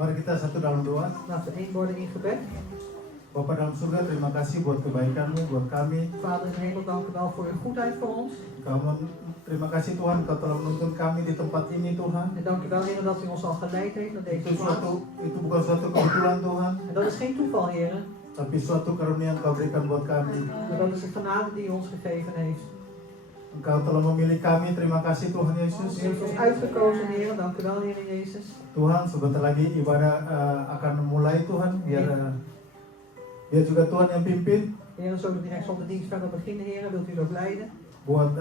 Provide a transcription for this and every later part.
Mari kita satu dalam doa. Laten we één worden in gebed. Bapa dalam surga, terima kasih buat kebaikan-Mu buat kami. Vader in de hemel, dank u wel voor uw goedheid voor ons. Terima kasih Tuhan, Kau telah menuntun kami di tempat ini Tuhan. En dank u wel, Heer, dat u ons al geleid heeft naar deze plaats. Itu bukan suatu kebetulan Tuhan, En dat is geen toeval, Heer. tapi suatu karunia yang Kau berikan buat kami. Maar dat is een genade die u ons gegeven heeft. Engkau telah memilih kami, terima kasih Tuhan Yesus. U heeft ons uitgekozen, Heer. Dank u wel, Heer Jezus. Tuhan, sebentar lagi ibadah akan mulai Tuhan, biar juga Tuhan yang pimpin. Heer, zo direct zal de dienst verder beginnen, Heer. Wilt u ook leiden? Buat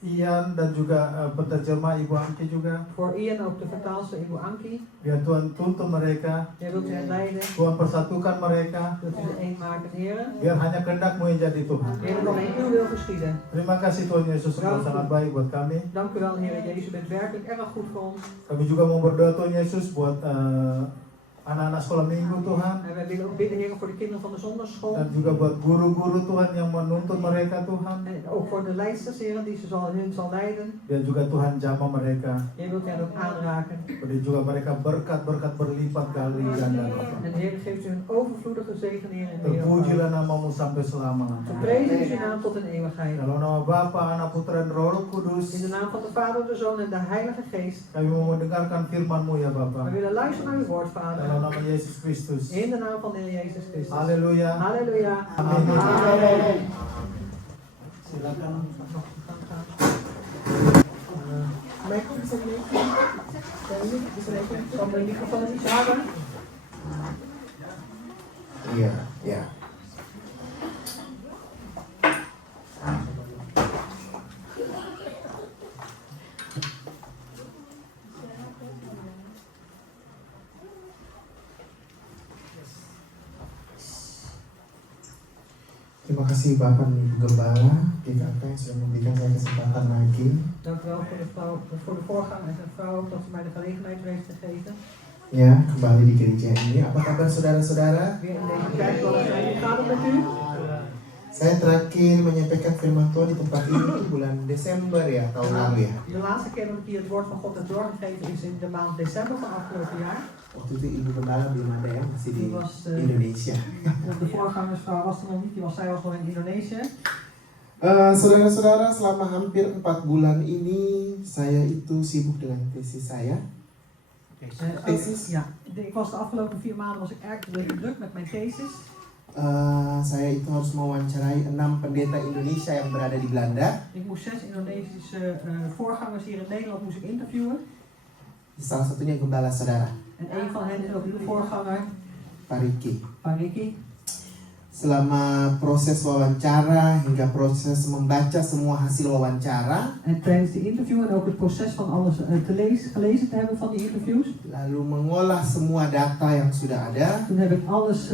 Ian dan juga penterjemah Ibu Anki juga. Voor Ian, ook de vertaalster, Ibu Anki. Biar Tuhan tuntun mereka. Heer, wilt u hen leiden? Tuhan persatukan mereka. Wilt u ze één maken, Heer? Biar hanya kehendak-Mu yang jadi Tuhan. Heer, dat alleen uw wil geschieden. Terima kasih Tuhan Yesus, Engkau sangat baik buat kami. Dank u wel, Heer Jezus. U bent werkelijk erg goed voor ons. Kami juga mau berdoa Tuhan Yesus buat anak-anak sekolah minggu Tuhan. En wij willen ook bidden, Heer, voor de kinderen van de zondagschool. Dan juga buat guru-guru Tuhan yang menuntun mereka Tuhan. En ook voor de leidsters, Heer, die hun zal leiden. Dan juga Tuhan jamah mereka. Heer, wilt hen ook aanraken. Dan juga mereka berkat-berkat berlipat kali ganda. En Heer, geeft u een overvloedige zegen, Heer, in de Terpujilah nama-Mu sampai selama-lamanya. Geprezen is uw naam tot in eeuwigheid. Dalam nama Bapa, Anak, Putra, dan Roh Kudus. In de naam van de Vader, de Zoon en de Heilige Geest. Kami mau mendengarkan firman-Mu ya Bapa. We willen luisteren naar uw woord, Vader. Dalam nama Yesus Kristus. In de naam van de Heer Jezus Christus. Haleluya. Halleluja. Amin. Amen. Silakan. Zal de microfoon iets harder? Iya, ya. Terima kasih Bapak dan Ibu Gembala GKK yang sudah memberikan saya kesempatan lagi. Dank u wel voor de voorganger en zijn vrouw ook dat ze mij de gelegenheid heeft gegeven. Ya, kembali di gereja ini. Apa kabar saudara-saudara? Weer in deze kerk, wat gaat het met u? Saya terakhir menyampaikan firman Tuhan di tempat ini itu bulan Desember ya, tahun lalu ya. De laatste keer dat ik hier het woord van God heb doorgegeven is in de maand december van afgelopen jaar. Waktu itu Ibu Gembala belum ada ya, masih di Die was, Indonesia. De voorgangersvrouw was er nog niet, zij was nog in Indonesië. Saudara-saudara, selama hampir 4 bulan ini saya itu sibuk dengan tesis saya. Thesis? Ja, ik was de afgelopen 4 maanden was ik erg druk met mijn thesis. Saya itu harus mewawancarai 6 pendeta Indonesia yang berada di Belanda. Ik moest 6 Indonesische voorgangers hier in Nederland moest ik interviewen. Salah satunya Gembala Saudara, En een van hen is ook uw voorganger, Pak Riki. Pariki. Selama proses wawancara hingga proses membaca semua hasil wawancara, En tijdens de interview en ook het proces van alles gelezen te hebben van die interviews. lalu mengolah semua data yang sudah ada, Toen heb ik alles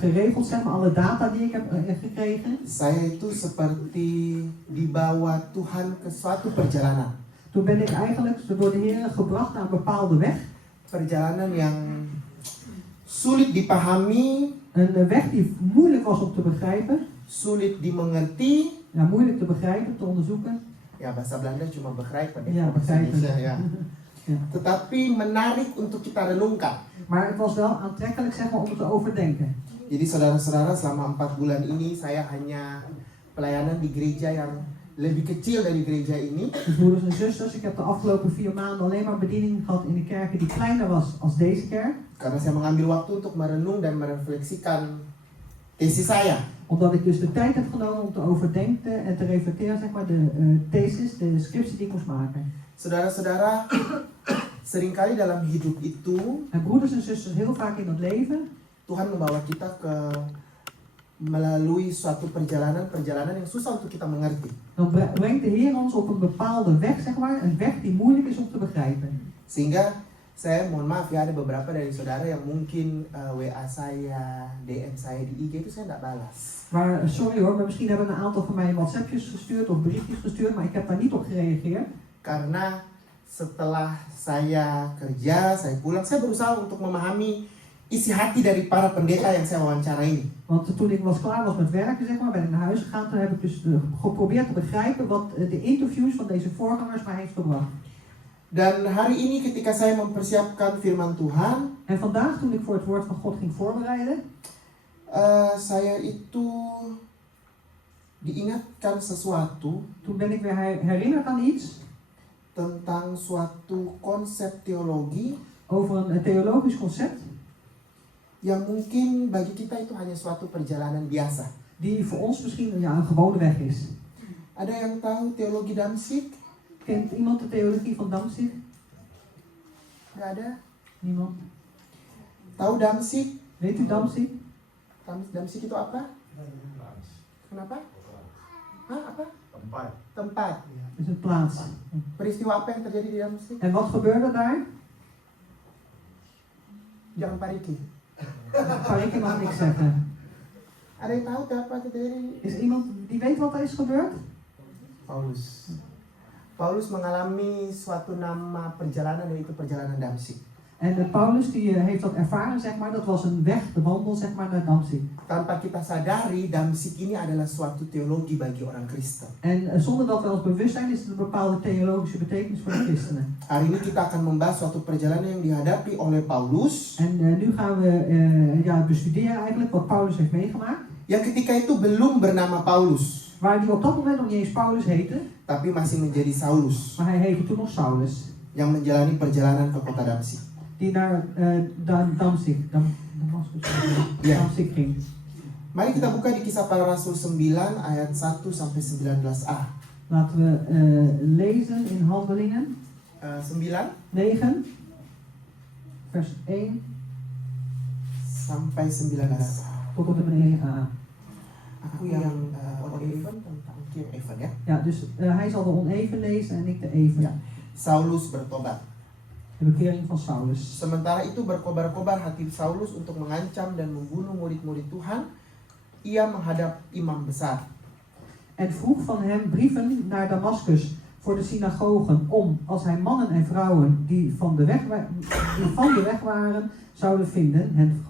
geregeld, zeg maar, alle data die ik heb gekregen. saya itu seperti dibawa Tuhan ke suatu perjalanan. Toen ben ik eigenlijk door de Heer gebracht naar een bepaalde weg. Perjalanan yang sulit dipahami, Een weg die moeilijk was om te begrijpen. sulit dimengerti. Ja, moeilijk te begrijpen, te onderzoeken. Ya bahasa Belanda cuma begrijpen Ja, bahasa begrijpen. Indonesia ya. Ja. Tetapi menarik untuk kita renungkan. Maar het was wel aantrekkelijk, zeg maar, om het te overdenken. Jadi saudara-saudara, selama 4 bulan ini saya hanya pelayanan di gereja yang lebih kecil dari gereja ini. Dus broeders en zusters, ik heb de afgelopen 4 maanden alleen maar bediening gehad in de kerken die kleiner was als deze kerk. Karena saya mengambil waktu untuk merenung dan merefleksikan tesis saya. Omdat ik dus de tijd heb genomen om te overdenken en te reflecteren, zeg maar, de thesis, de scriptie die ik moest maken. Saudara-saudara, seringkali dalam hidup itu En broeders en zusters, heel vaak in het leven, Tuhan membawa kita melalui suatu perjalanan yang susah untuk kita mengerti. dan brengt de Heer ons op een bepaalde weg, zeg maar, een weg die moeilijk is om te begrijpen. Sehingga saya mohon maaf ya, ada beberapa dari saudara yang mungkin WA saya, DM saya di IG itu saya tidak balas. Maar sorry hoor, maar misschien hebben een aantal van mij WhatsAppjes gestuurd of berichtjes gestuurd, maar ik heb daar niet op gereageerd. Karena setelah saya kerja, saya pulang, saya berusaha untuk memahami isi hati dari para pendeta yang saya wawancara ini. Want toen ik klaar was met werken, zeg maar, ben ik naar huis gegaan. Toen heb ik dus geprobeerd te begrijpen wat de interviews van deze voorgangers mij heeft gebracht. Dan hari ini ketika saya mempersiapkan firman Tuhan, En vandaag toen ik voor het woord van God ging voorbereiden, saya itu diingatkan sesuatu toen ben ik weer herinnerd aan iets tentang suatu konsep teologi over een theologisch concept yang mungkin bagi kita itu hanya suatu perjalanan biasa. die voor ons misschien een gewone weg is. Ada yang tahu teologi Damsyik? Kent iemand de theologie van Damsyik? Nggak ada? Niemand? Tahu Damsyik? Weet u Damsyik? Damsyik itu apa? Kenapa? Hah, apa? Tempat. Dat is een plaats. Peristiwa apa yang terjadi di Damsyik? En wat gebeurde daar? Jangan pariki. Pariki mag niks zeggen. Ada yang tahu apa yang terjadi? Is er iemand die weet wat er is gebeurd? Paulus mengalami suatu nama perjalanan, yaitu perjalanan Damsyik. En Paulus die heeft dat ervaren, zeg maar, dat was een weg, de wandel, zeg maar, naar Damsyik. Tanpa kita sadari, Damsyik ini adalah suatu teologi bagi orang Kristen. En zonder dat we ons bewust zijn, is het een bepaalde theologische betekenis voor de christenen. Hari ini kita akan membahas suatu perjalanan yang dihadapi oleh Paulus. En nu gaan we bestuderen eigenlijk wat Paulus heeft meegemaakt. Yang ketika itu belum bernama Paulus, Waar hij op dat moment nog niet eens Paulus heette, tapi masih menjadi Saulus, maar hij heette toen nog Saulus. yang menjalani perjalanan ke kota Damsyik. Die naar Damsyik ging. Mari kita buka di Kisah Para Rasul 9 ayat 1 sampai 19a. Laten we lezen in Handelingen 9 9, vers 1 sampai 19a. tot en met 9a. Aku yang oneven tentang Evan ya. Ja, dus hij zal de oneven lezen en ik de even. Ja. Saulus bertobat. De bekering van Saulus. Sementara itu berkobar-kobar hati Saulus untuk mengancam dan membunuh murid-murid Tuhan. Ia menghadap imam besar. En vroeg van hem brieven naar Damaskus voor de synagogen om, als hij mannen en vrouwen die van de weg waren, zouden vinden, hen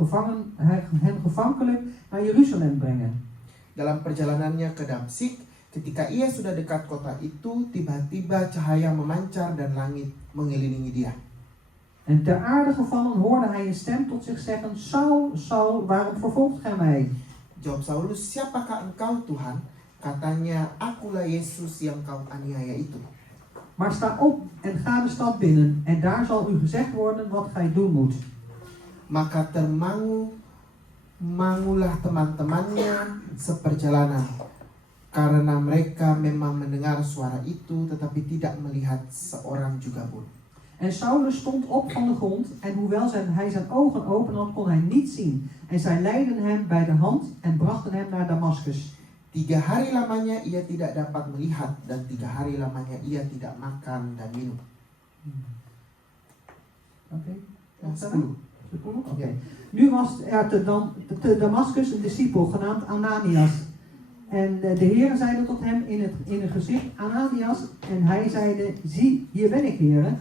gevankelijk naar Jeruzalem brengen. Dalam perjalanannya ke Damsyik, ketika ia sudah dekat kota itu, tiba-tiba cahaya memancar dan langit mengelilingi dia. En ter aarde gevallen hoorde hij een stem tot zich zeggen, Saul, Saul, waarom vervolgt gij mij? Jawab Saulus, siapakah engkau Tuhan? Katanya, akulah Yesus yang kau aniaya itu. Maar sta op en ga de stad binnen, en daar zal u gezegd worden wat gij doen moet. Maka termangulah teman-temannya seperjalanan. Karena mereka memang mendengar suara itu, tetapi tidak melihat seorang juga pun. En Saulus stond op van de grond, en hoewel hij zijn ogen open had, kon hij niet zien. En zij leidden hem bij de hand en brachten hem naar Damaskus. 3 hari lamanya ia tidak dapat melihat, dan 3 hari lamanya ia tidak makan dan minum. Oké. 10. Oké. Nu was er te Damaskus een discipel genaamd Ananias. En de Heer zeide tot hem in het gezicht, Ananias, en hij zeide, zie, hier ben ik, Heer.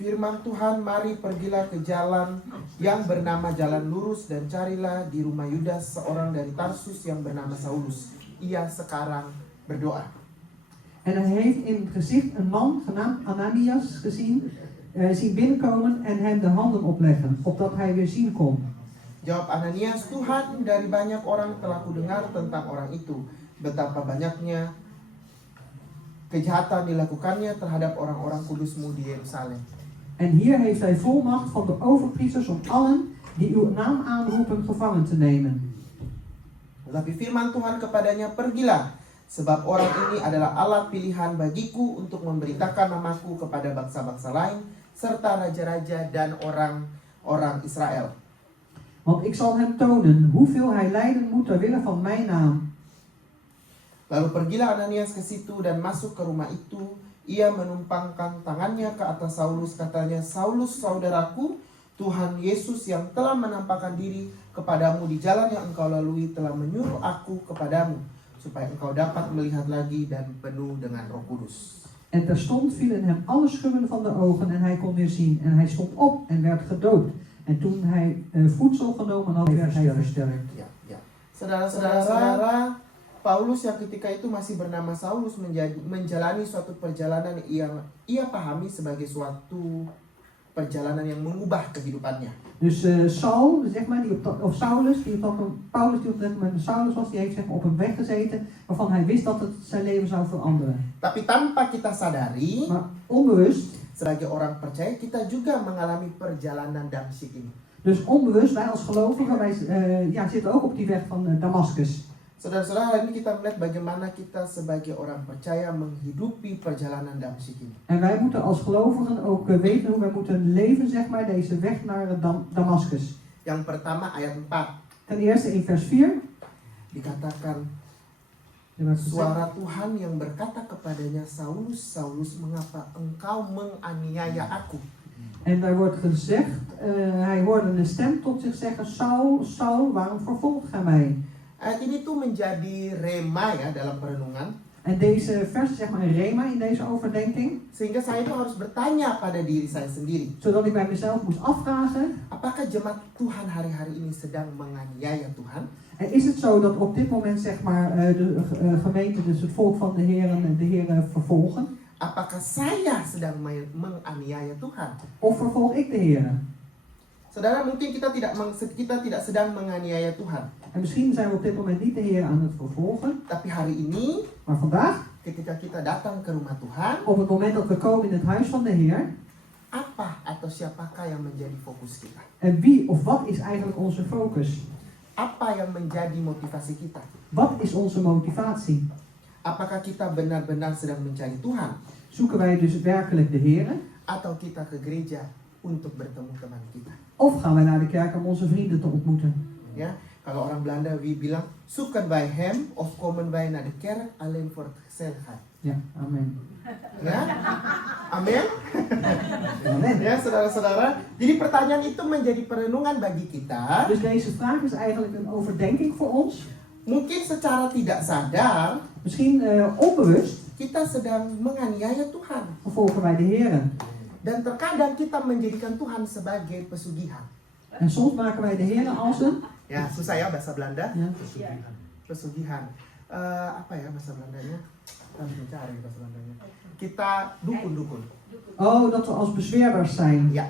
Firman Tuhan, mari pergilah ke jalan yang bernama Jalan Lurus dan carilah di rumah Yudas seorang dari Tarsus yang bernama Saulus. Ia sekarang berdoa. En hij heeft in het gezicht een man genaamd Ananias zien binnenkomen en hem de handen opleggen, opdat hij weer zien kon. Jawab Ananias, Tuhan, dari banyak orang telah kudengar tentang orang itu, betapa banyaknya kejahatan dilakukannya terhadap orang-orang kudusmu di Yerusalem. En hier heeft hij volmacht van de overpriesters om allen die uw naam aanroepen gevangen te nemen. Tetapi firman Tuhan kepadanya, pergilah, sebab orang ini adalah alat pilihan bagiku untuk memberitakan namaku kepada bangsa-bangsa lain, serta raja-raja dan orang-orang Israel. Want ik zal hem tonen hoeveel hij lijden moet ter wille van mijn naam. Lalu pergilah Ananias ke situ dan masuk ke rumah itu. Ia menumpangkan tangannya ke atas Saulus, katanya, Saulus saudaraku, Tuhan Yesus yang telah menampakkan diri kepadamu di jalan yang engkau lalui telah menyuruh aku kepadamu, supaya engkau dapat melihat lagi dan penuh dengan Roh Kudus. En terstond vielen hem alle schubben van de ogen en hij kon weer zien. En hij stond op en werd gedoopt. En toen hij voedsel genomen had, werd hij versterkt. Ya. Saudara-saudara, Paulus yang ketika itu masih bernama Saulus menjalani suatu perjalanan yang ia pahami sebagai suatu perjalanan yang mengubah kehidupannya. Dus Saul, zeg maar, of Saulus, Paulus die op dat moment Saulus was, die heeft zeg maar, op een weg gezeten waarvan hij wist dat het zijn leven zou veranderen. Tapi tanpa kita sadari, Maar onbewust, sebagai orang percaya kita juga mengalami perjalanan Damsyik ini. dus onbewust, wij als gelovigen, wij zitten ook op die weg van Damaskus. Saudara-saudara, hari ini kita melihat bagaimana kita sebagai orang percaya menghidupi perjalanan Damsyik ini. En wij moeten als gelovigen ook weten hoe wij moeten leven, zeg maar, deze weg naar Damaskus. Yang pertama ayat 4 Ten eerste in vers 4. dikatakan Er wordt gezegd, suara Tuhan yang berkata kepadanya, Saulus, Saulus, mengapa engkau menganiaya aku? en daar wordt gezegd, hij hoorde een stem tot zich zeggen, Saul, Saul, waarom vervolgt gij mij? Ayat ini tuh menjadi rema ya dalam perenungan. En deze vers is zeg maar een rema in deze overdenking. Sehingga saya itu harus bertanya pada diri saya sendiri. Zodat ik bij mezelf moest afvragen, Apakah jemaat Tuhan hari-hari ini sedang menganiaya Tuhan? en is het zo dat op dit moment zeg maar de gemeente, dus het volk van de Heeren vervolgen? Apakah saya sedang menganiaya Tuhan? Of vervolg ik de Heeren? Saudara, mungkin kita tidak sedang menganiaya Tuhan. En misschien zijn we op dit moment niet de Heer aan het vervolgen, Tapi hari ini maar vandaag, ketika kita datang ke rumah Tuhan, op het moment dat we komen in het huis van de Heer, apa atau siapakah yang menjadi fokus kita? en wie of wat is eigenlijk onze focus? Apa yang menjadi motivasi kita? Wat is onze motivatie? Apakah kita benar-benar sedang mencari Tuhan? Zoeken wij dus werkelijk de Heer? Atau kita ke gereja untuk bertemu teman kita? Of gaan wij naar de kerk om onze vrienden te ontmoeten? Ya, kalau orang Belanda bilang, zoeken wij hem of komen wij naar de kerk alleen voor het gezelligheid? Ja, amen. Ya, amin. Amen. Ya, saudara-saudara. Jadi pertanyaan itu menjadi perenungan bagi kita. Dus deze vraag is eigenlijk een overdenking voor ons. Mungkin secara tidak sadar Misschien onbewust kita sedang menganiaya Tuhan. vervolgen wij de Heer. Dan terkadang kita menjadikan Tuhan sebagai pesugihan. En soms maken wij de Heer als een... Ya, susah ya bahasa Belanda. Ja. Pesugihan. Apa ya bahasa Belandanya? Kita harus mencari bahasa Belandanya. Kita dukun-dukun. Oh, dat we als bezweerders zijn. Ya.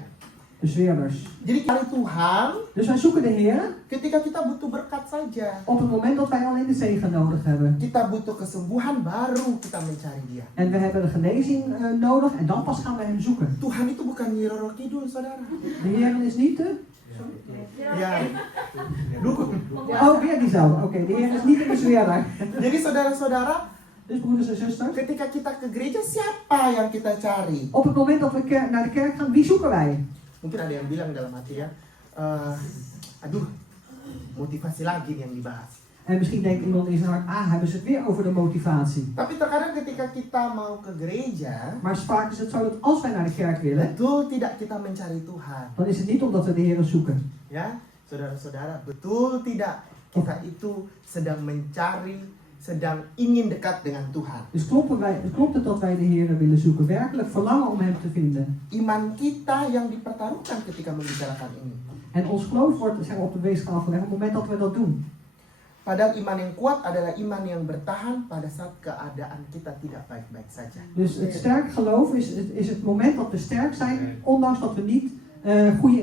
Bezweerders. Jadi cari Tuhan Dus wij zoeken de Heer ketika kita butuh berkat saja. op het moment dat wij alleen de zegen nodig hebben. Kita butuh kesembuhan baru kita mencari Dia. En we hebben de genezing nodig en dan pas gaan we hem zoeken. Tuhan itu bukan Nyi Roro Kidul, saudara. De Heer is niet de... Ya. Dukun. Oh, weer diezelfde. Oké, de Heer is niet de bezweerder. Jadi saudara-saudara, Dus broeders en zusters, ketika kita ke gereja siapa yang kita cari? op het moment dat we naar de kerk gaan, wie zoeken wij? Mungkin ada yang bilang dalam hati ya, aduh, motivasi lagi nih yang dibahas. En misschien denkt iemand in zijn hart, hebben ze het weer over de motivatie. Tapi terkadang ketika kita mau ke gereja, Maar vaak is het zo dat als wij naar de kerk willen, betul tidak kita mencari Tuhan. dan is het niet omdat we de Heer zoeken. Ya, saudara-saudara, betul tidak kita itu sedang mencari, sedang ingin dekat dengan Tuhan. Dus klopt het dat wij de Heer willen zoeken, werkelijk verlangen om hem te vinden. Iman kita yang dipertaruhkan ketika membicarakan ini. En ons geloof wordt zeg maar, op de weegschaal gelegd op het moment dat we dat doen. Padahal iman yang kuat adalah iman yang bertahan pada saat keadaan kita tidak baik-baik saja. Dus het sterk geloof is het moment dat we sterk zijn, ondanks dat we niet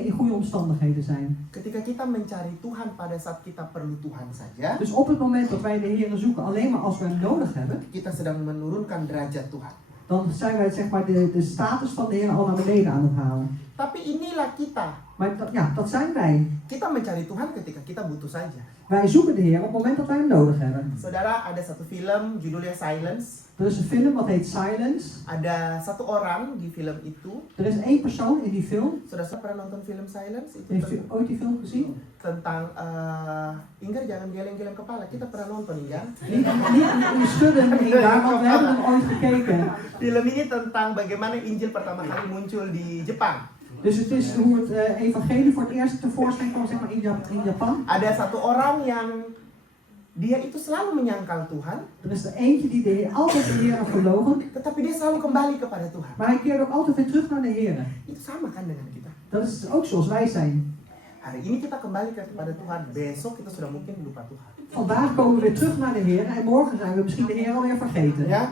in goede omstandigheden zijn. Ketika kita mencari Tuhan pada saat kita perlu Tuhan saja, Dus op het moment dat wij de Heer zoeken, alleen maar als we hem nodig hebben, kita sedang menurunkan derajat Tuhan. dan zijn wij zeg maar de status van de Heer al naar beneden aan het halen. Tapi inilah kita. Maar dat zijn wij. Kita mencari Tuhan ketika kita butuh saja. Wij zoeken de Heer op het moment dat wij hem nodig hebben. Saudara, ada satu film judulnya Silence. Er is een film wat heet Silence. Ada satu orang di film itu. Er is één persoon in die film. Saudara pernah nonton film Silence? Itu Heeft u ooit die film gezien? tentang Inggar jangan geleng-geleng kepala. Kita pernah nonton, Inggar. Niet schudden, Inga, want we hebben hem ooit gekeken. Film ini tentang bagaimana Injil pertama kali muncul di Jepang. Dus het is hoe het evangelie voor het eerst tevoorschijn kwam zeg maar, in Japan. Ada satu orang yang dia itu selalu menyangkal Tuhan, Er is er eentje die altijd de Heer verloochent, tetapi dia selalu kembali kepada Tuhan. maar hij keert ook altijd weer terug naar de Heer. Itu sama kan dengan kita. Dat is ook zoals wij zijn. Hari ini kita kembali kepada Tuhan, besok kita sudah mungkin lupa Tuhan. Vandaag komen we weer terug naar de Heer en morgen zijn we misschien de Heer alweer vergeten. Ya,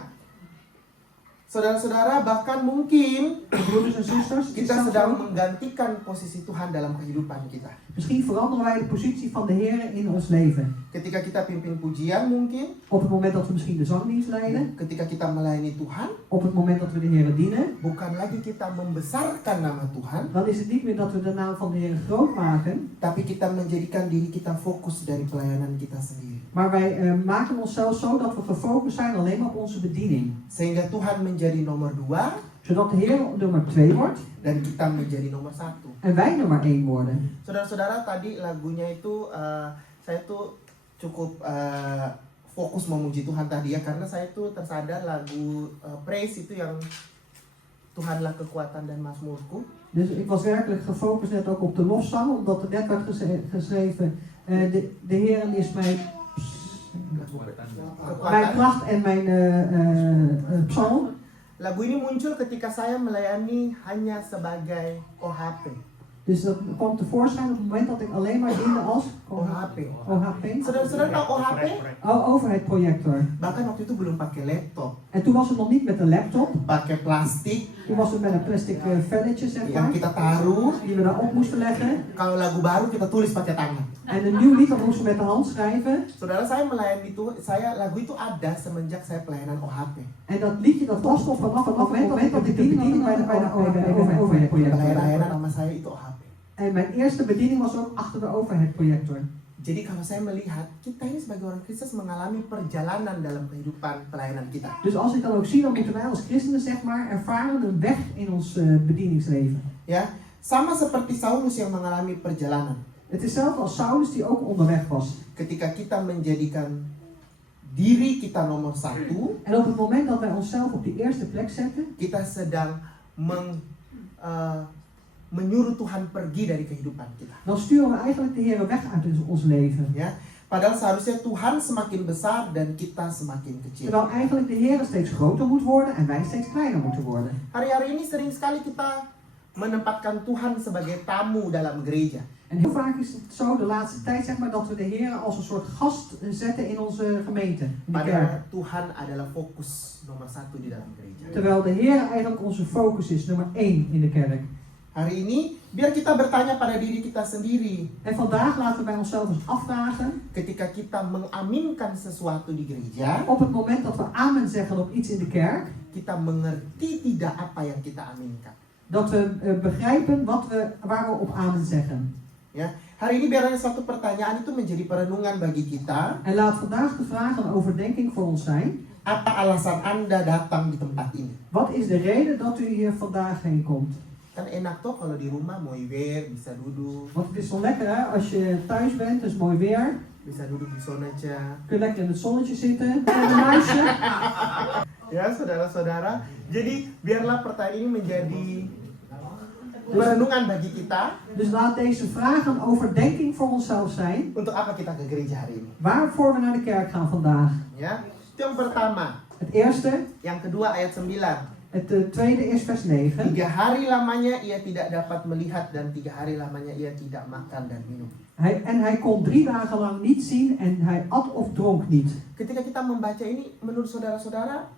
saudara-saudara, bahkan mungkin Broeders en zusters, het is kita zelfs sedang zo. menggantikan posisi Tuhan dalam kehidupan kita. Misschien veranderen wij de positie van de Heer in ons leven. Ketika kita pimpin pujian mungkin, Op het moment dat we misschien de zangdienst leiden, ketika kita melayani Tuhan, op het moment dat we de Heer dienen, bukan lagi kita membesarkan nama Tuhan, dan is het niet meer dat we de naam van de Heer groot maken, tapi kita menjadikan diri kita fokus dari pelayanan kita sendiri. maar wij maken onszelf zo dat we gefocust zijn alleen maar op onze bediening. Sehingga Tuhan menjadi nomor 2 Zodat de Heer nummer 2 wordt dan kita menjadi nomor 1. en wij nummer 1 worden. Saudara-saudara, tadi lagunya itu saya tuh cukup fokus memuji Tuhan tadi ya, karena saya tuh tersadar lagu praise itu yang Tuhanlah kekuatan dan mazmurku. Dus ik was werkelijk gefocust net ook op de lofzang, omdat er net werd geschreven, de Heer is mijn Kekuatan. kracht en mijn psalm. Lagu ini muncul ketika saya melayani hanya sebagai OHP. Dus dat kwam tevoorschijn op het moment dat ik alleen maar diende als OHP. OHP. Saudara-saudara tahu OHP? Overhead-projector. Bahkan waktu itu belum pakai laptop, En toen was het nog niet met een laptop, pakai plastik toen was het met een plastic velletje, zeg yang maar, kita taruh. die we daarop moesten leggen. Kalau lagu baru kita tulis pakai tangan. En een nieuw lied, dat moesten we met de hand schrijven. Saudara, saya melayani itu, lagu itu ada semenjak saya pelayanan OHP. En dat liedje, dat was toch vanaf het moment dat ik de bediening bij de overhead-projector. Layanan nama saya itu OHP. En mijn eerste bediening was ook achter de overhead-projector. Jadi kalau saya melihat, kita ini sebagai orang Kristen mengalami perjalanan dalam kehidupan pelayanan kita. Dus als ik dan ook zie, dan moeten wij als christenen, zeg maar, ervaren een weg in ons bedieningsleven. Ya, sama seperti Saulus yang mengalami perjalanan. Het is hetzelfde als Saulus die ook onderweg was. Ketika kita menjadikan diri kita nomor 1, En op het moment dat wij onszelf op die eerste plek zetten, kita sedang menyuruh Tuhan pergi dari kehidupan kita. dan sturen we eigenlijk de Heer weg uit ons leven. Ya, padahal seharusnya Tuhan semakin besar dan kita semakin kecil. Terwijl eigenlijk de Heer steeds groter moet worden en wij steeds kleiner moeten worden. Hari-hari ini sering sekali kita menempatkan Tuhan sebagai tamu dalam gereja. En heel vaak is het zo de laatste tijd, zeg maar, dat we de Heer als een soort gast zetten in onze gemeente, in de kerk. Padahal Tuhan adalah fokus nomor 1 di dalam gereja. Terwijl de Heer eigenlijk onze focus is, nummer 1 in de kerk. Hari ini, biar kita bertanya pada diri kita sendiri. En vandaag laten we bij onszelf eens afvragen, Ketika kita mengaminkan sesuatu di gereja, op het moment dat we amen zeggen op iets in de kerk, kita mengerti tidak apa yang kita aminkan. dat we begrijpen waar we op amen zeggen. Ya, hari ini biar suatu pertanyaan itu menjadi perenungan bagi kita. En laat vandaag de vraag een overdenking voor ons zijn. Apa alasan Anda datang di tempat ini? Wat is de reden dat u hier vandaag heen komt? Kan enak toh kalau di rumah mau weer, bisa duduk, Want het is zo lekker, hè? Als je thuis bent, het is mooi weer. bisa duduk di zonnetje. Kun je lekker in het zonnetje zitten. En een muisje. Ya, saudara-saudara. Jadi, biarlah pertanyaan ini menjadi perenungan bagi kita. Dus laat deze vraag een overdenking voor onszelf zijn. Untuk apa kita ke gereja hari ini? Waarvoor we naar de kerk gaan vandaag. Ya, itu yang pertama. Het eerste, Yang kedua ayat 9. het tweede is vers 9. 3 hari lamanya ia tidak dapat melihat dan 3 hari lamanya ia tidak makan dan minum. Hij kon 3 dagen lang niet zien en hij at of dronk niet. Ketika kita membaca ini, menurut saudara-saudara,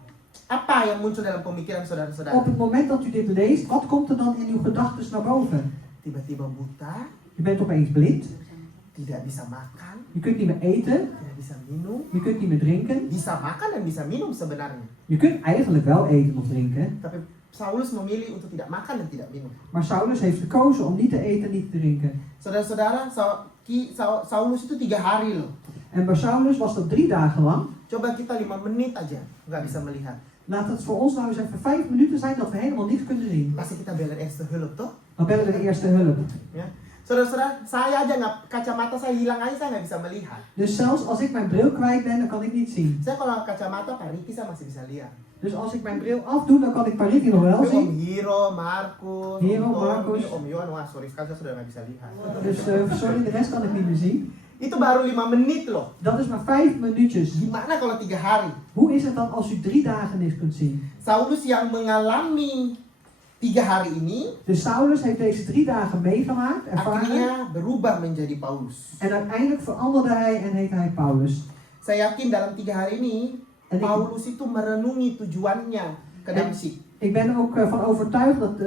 apa yang muncul dalam pemikiran Op saudara-saudara? het moment dat u dit leest, wat komt er dan in uw gedachten naar boven? Tiba-tiba buta, Je bent opeens blind, tidak bisa makan, je kunt niet meer eten, tidak bisa minum. je kunt niet meer drinken. Bisa makan dan bisa minum sebenarnya. Je kunt eigenlijk wel eten of drinken, Tapi Saulus memilih untuk tidak makan dan tidak minum. maar Saulus heeft gekozen om niet te eten en niet te drinken. Saudara-saudara, Saulus itu 3 hari loh. En bij Saulus was dat 3 dagen lang. Coba kita 5 menit aja nggak bisa melihat. Laat het voor ons nou eens even 5 minuten zijn dat we helemaal niets kunnen zien. Pasti kita bellen eerste hulp toh. Dan bellen we de eerste hulp. Ya. Saudara-saudara, saya aja nggak, kacamata saya hilang aja saya nggak bisa melihat. Dus zelfs als ik mijn bril kwijt ben, dan kan ik niet zien. Saya kalau kacamata Pak Riki saya masih bisa lihat. Dus als ik mijn bril afdoe, dan kan ik Pariki nog wel Tapi Om zien. Hiro, Markus, Hiro, Om Tony, Markus. Om Yohan, wah sorry sekali saya sudah nggak bisa lihat. Dus sorry, de rest kan ik niet meer zien. Itu baru 5 menit loh. Dat is maar 5 minuutjes. Gimana kalau 3 hari? Hoe is het dan als u 3 dagen niks kunt zien? Saulus yang mengalami 3 hari ini Dus Saulus heeft deze 3 dagen meegemaakt, ervaren. akhirnya berubah menjadi Paulus. En uiteindelijk veranderde hij en heette hij Paulus. Saya yakin dalam 3 hari ini En ik, Paulus itu merenungi tujuannya ke Damsyik. ik ben er ook van overtuigd dat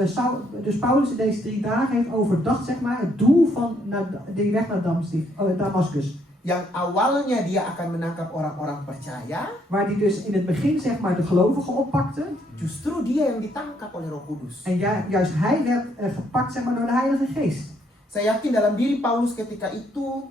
dus Paulus in deze 3 dagen heeft overdacht, zeg maar, het doel van die weg naar Damascus. Yang awalnya dia akan menangkap orang-orang percaya, Waar hij dus in het begin, zeg maar, de gelovigen oppakte. justru dia yang ditangkap oleh Roh Kudus. En juist hij werd gepakt, zeg maar, door de Heilige Geest. Saya yakin dalam diri Paulus ketika itu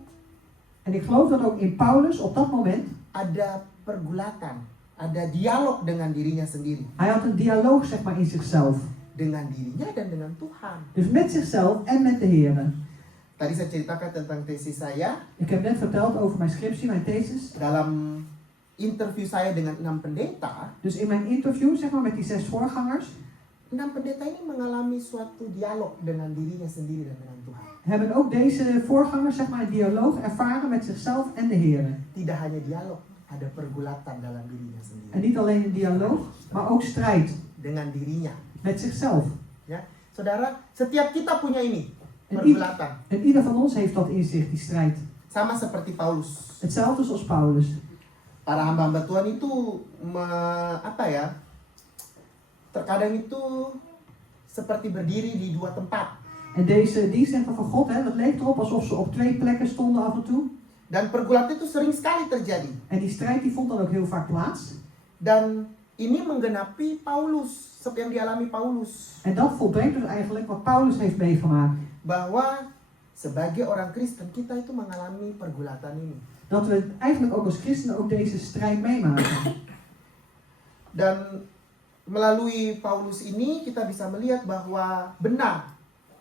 En ik geloof dat ook in Paulus op dat moment, ada pergulatan, ada dialog dengan dirinya sendiri, hij had een dialoog, zeg maar, in zichzelf. dengan dirinya dan dengan Tuhan. Dus met zichzelf en met de Heer. Tadi saya ceritakan tentang tesis saya. Ik heb net verteld over mijn scriptie, mijn thesis. Dalam interview saya dengan 6 pendeta, Dus in mijn interview, zeg maar, met die 6 voorgangers, 6 pendeta ini mengalami suatu dialog dengan dirinya sendiri dan dengan Tuhan. hebben ook deze voorgangers, zeg maar, een dialoog ervaren met zichzelf en de Heer. Tidak hanya dialog, ada pergulatan dalam dirinya sendiri. En niet alleen een dialoog, maar ook strijd Dengan dirinya. met zichzelf. Ya, saudara, setiap kita punya ini, En pergulatan. ieder van ons heeft dat in zich, die strijd. Sama seperti Paulus. Hetzelfde zoals Paulus. Para hamba-hamba Tuhan itu terkadang itu seperti berdiri di 2 tempat. En deze dienstnemen van God, hè, dat leek erop alsof ze op 2 plekken stonden af en toe. Dan pergulatan itu sering sekali terjadi. En die strijd die vond dan ook heel vaak plaats. Dan ini menggenapi Paulus, seperti yang dialami Paulus. En dat volbrengt dus eigenlijk wat Paulus heeft meegemaakt. Bahwa sebagai orang Kristen kita itu mengalami pergulatan ini. Dat we eigenlijk ook als christenen ook deze strijd meemaken. Dan melalui Paulus ini kita bisa melihat bahwa benar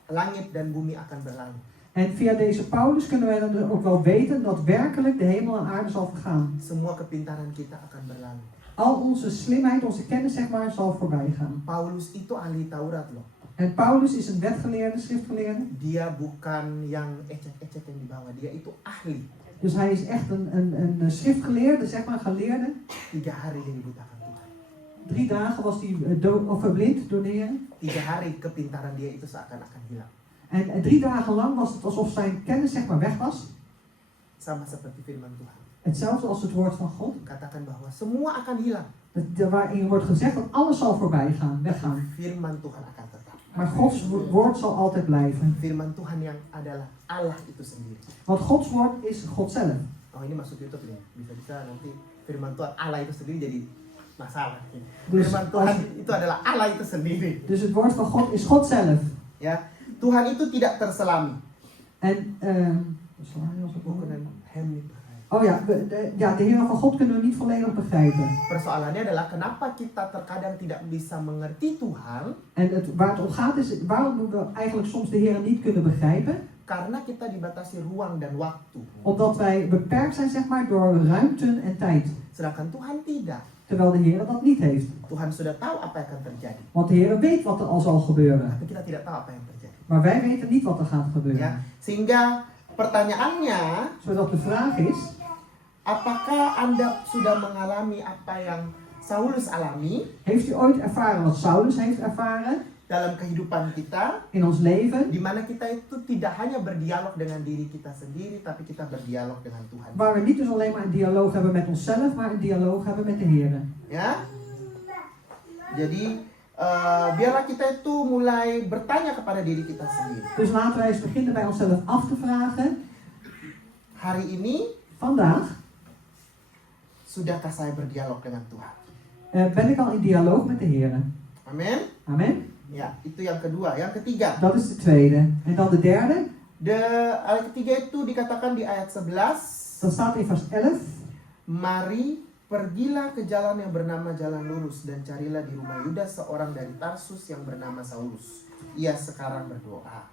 langit dan bumi akan berlalu. En via deze Paulus kunnen wij dan ook wel weten dat werkelijk de hemel en aarde zal vergaan. Semua kepintaran kita akan berlalu. Al onze slimheid, onze kennis, zeg maar, zal voorbij gaan. Paulus itu ahli Taurat loh. En Paulus is een wetgeleerde, schriftgeleerde. Dia bukan yang ecek-ecek yang dibawa, dia itu ahli. Dus hij is echt een schriftgeleerde, zeg maar, geleerde. 3 hari dia dibutakan Tuhan. 3 dagen was hij verblind door de Heer. 3 hari kepintaran dia itu seakan-akan hilang. En 3 dagen lang was het alsof zijn kennis, zeg maar, weg was. Sama seperti firman Tuhan. Hetzelfde als het woord van God. Katakan bahwa semua akan hilang. Waarin wordt gezegd dat alles zal voorbij gaan, weggaan. Firman Tuhan akan tetap. Maar Gods woord zal altijd blijven. Firman Tuhan yang adalah Allah itu sendiri. Want Gods woord is God zelf. Oh ini masuk YouTube nih. Bisa-bisa nanti firman Tuhan Allah itu sendiri jadi masalah. Dus, Firman Tuhan itu adalah Allah itu sendiri. dus het woord van God is God zelf. Ya, Tuhan itu tidak terselami. En, Bukan hem. oh ja, de Heer van God kunnen we niet volledig begrijpen. Persoalannya adalah kenapa kita terkadang tidak bisa mengerti Tuhan? En waar het om gaat is, waarom we eigenlijk soms de Heer niet kunnen begrijpen? Karena kita dibatasi ruang dan waktu. Omdat wij beperkt zijn, zeg maar, door ruimte en tijd. Sedangkan Tuhan tidak. Terwijl de Heer dat niet heeft. Tuhan sudah tahu apa yang akan terjadi. Want de Heer weet wat er al zal gebeuren. Tapi kita tidak tahu apa yang terjadi. Maar wij weten niet wat er gaat gebeuren. Ya, sehingga pertanyaannya, Zodat de vraag is, apakah Anda sudah mengalami apa yang Saulus alami heeft u ooit ervaren wat Saulus heeft ervaren dalam kehidupan kita, in ons leven? di mana kita itu tidak hanya berdialog dengan diri kita sendiri, tapi kita berdialog dengan Tuhan. Waar we niet dus alleen maar een dialoog hebben met onszelf, maar een dialoog hebben met de Heer. Ya, jadi biarlah kita itu mulai bertanya kepada diri kita sendiri. Dus laten wij eens beginnen bij onszelf af te vragen. Hari ini, Vandaag, sudahkah saya berdialog dengan Tuhan? ben ik al in dialoog met de Heer. Amin. Amen. Ya, itu yang kedua. Yang ketiga, Dat is de tweede. En dan de derde, ayat ketiga itu dikatakan di ayat 11. dat staat in vers 11. Mari pergilah ke jalan yang bernama jalan lurus dan carilah di rumah Yudas seorang dari Tarsus yang bernama Saulus. Ia sekarang berdoa.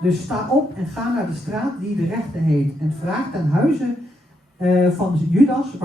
Dus sta op en ga naar de straat die de rechte heet. En vraag ten huize van Judas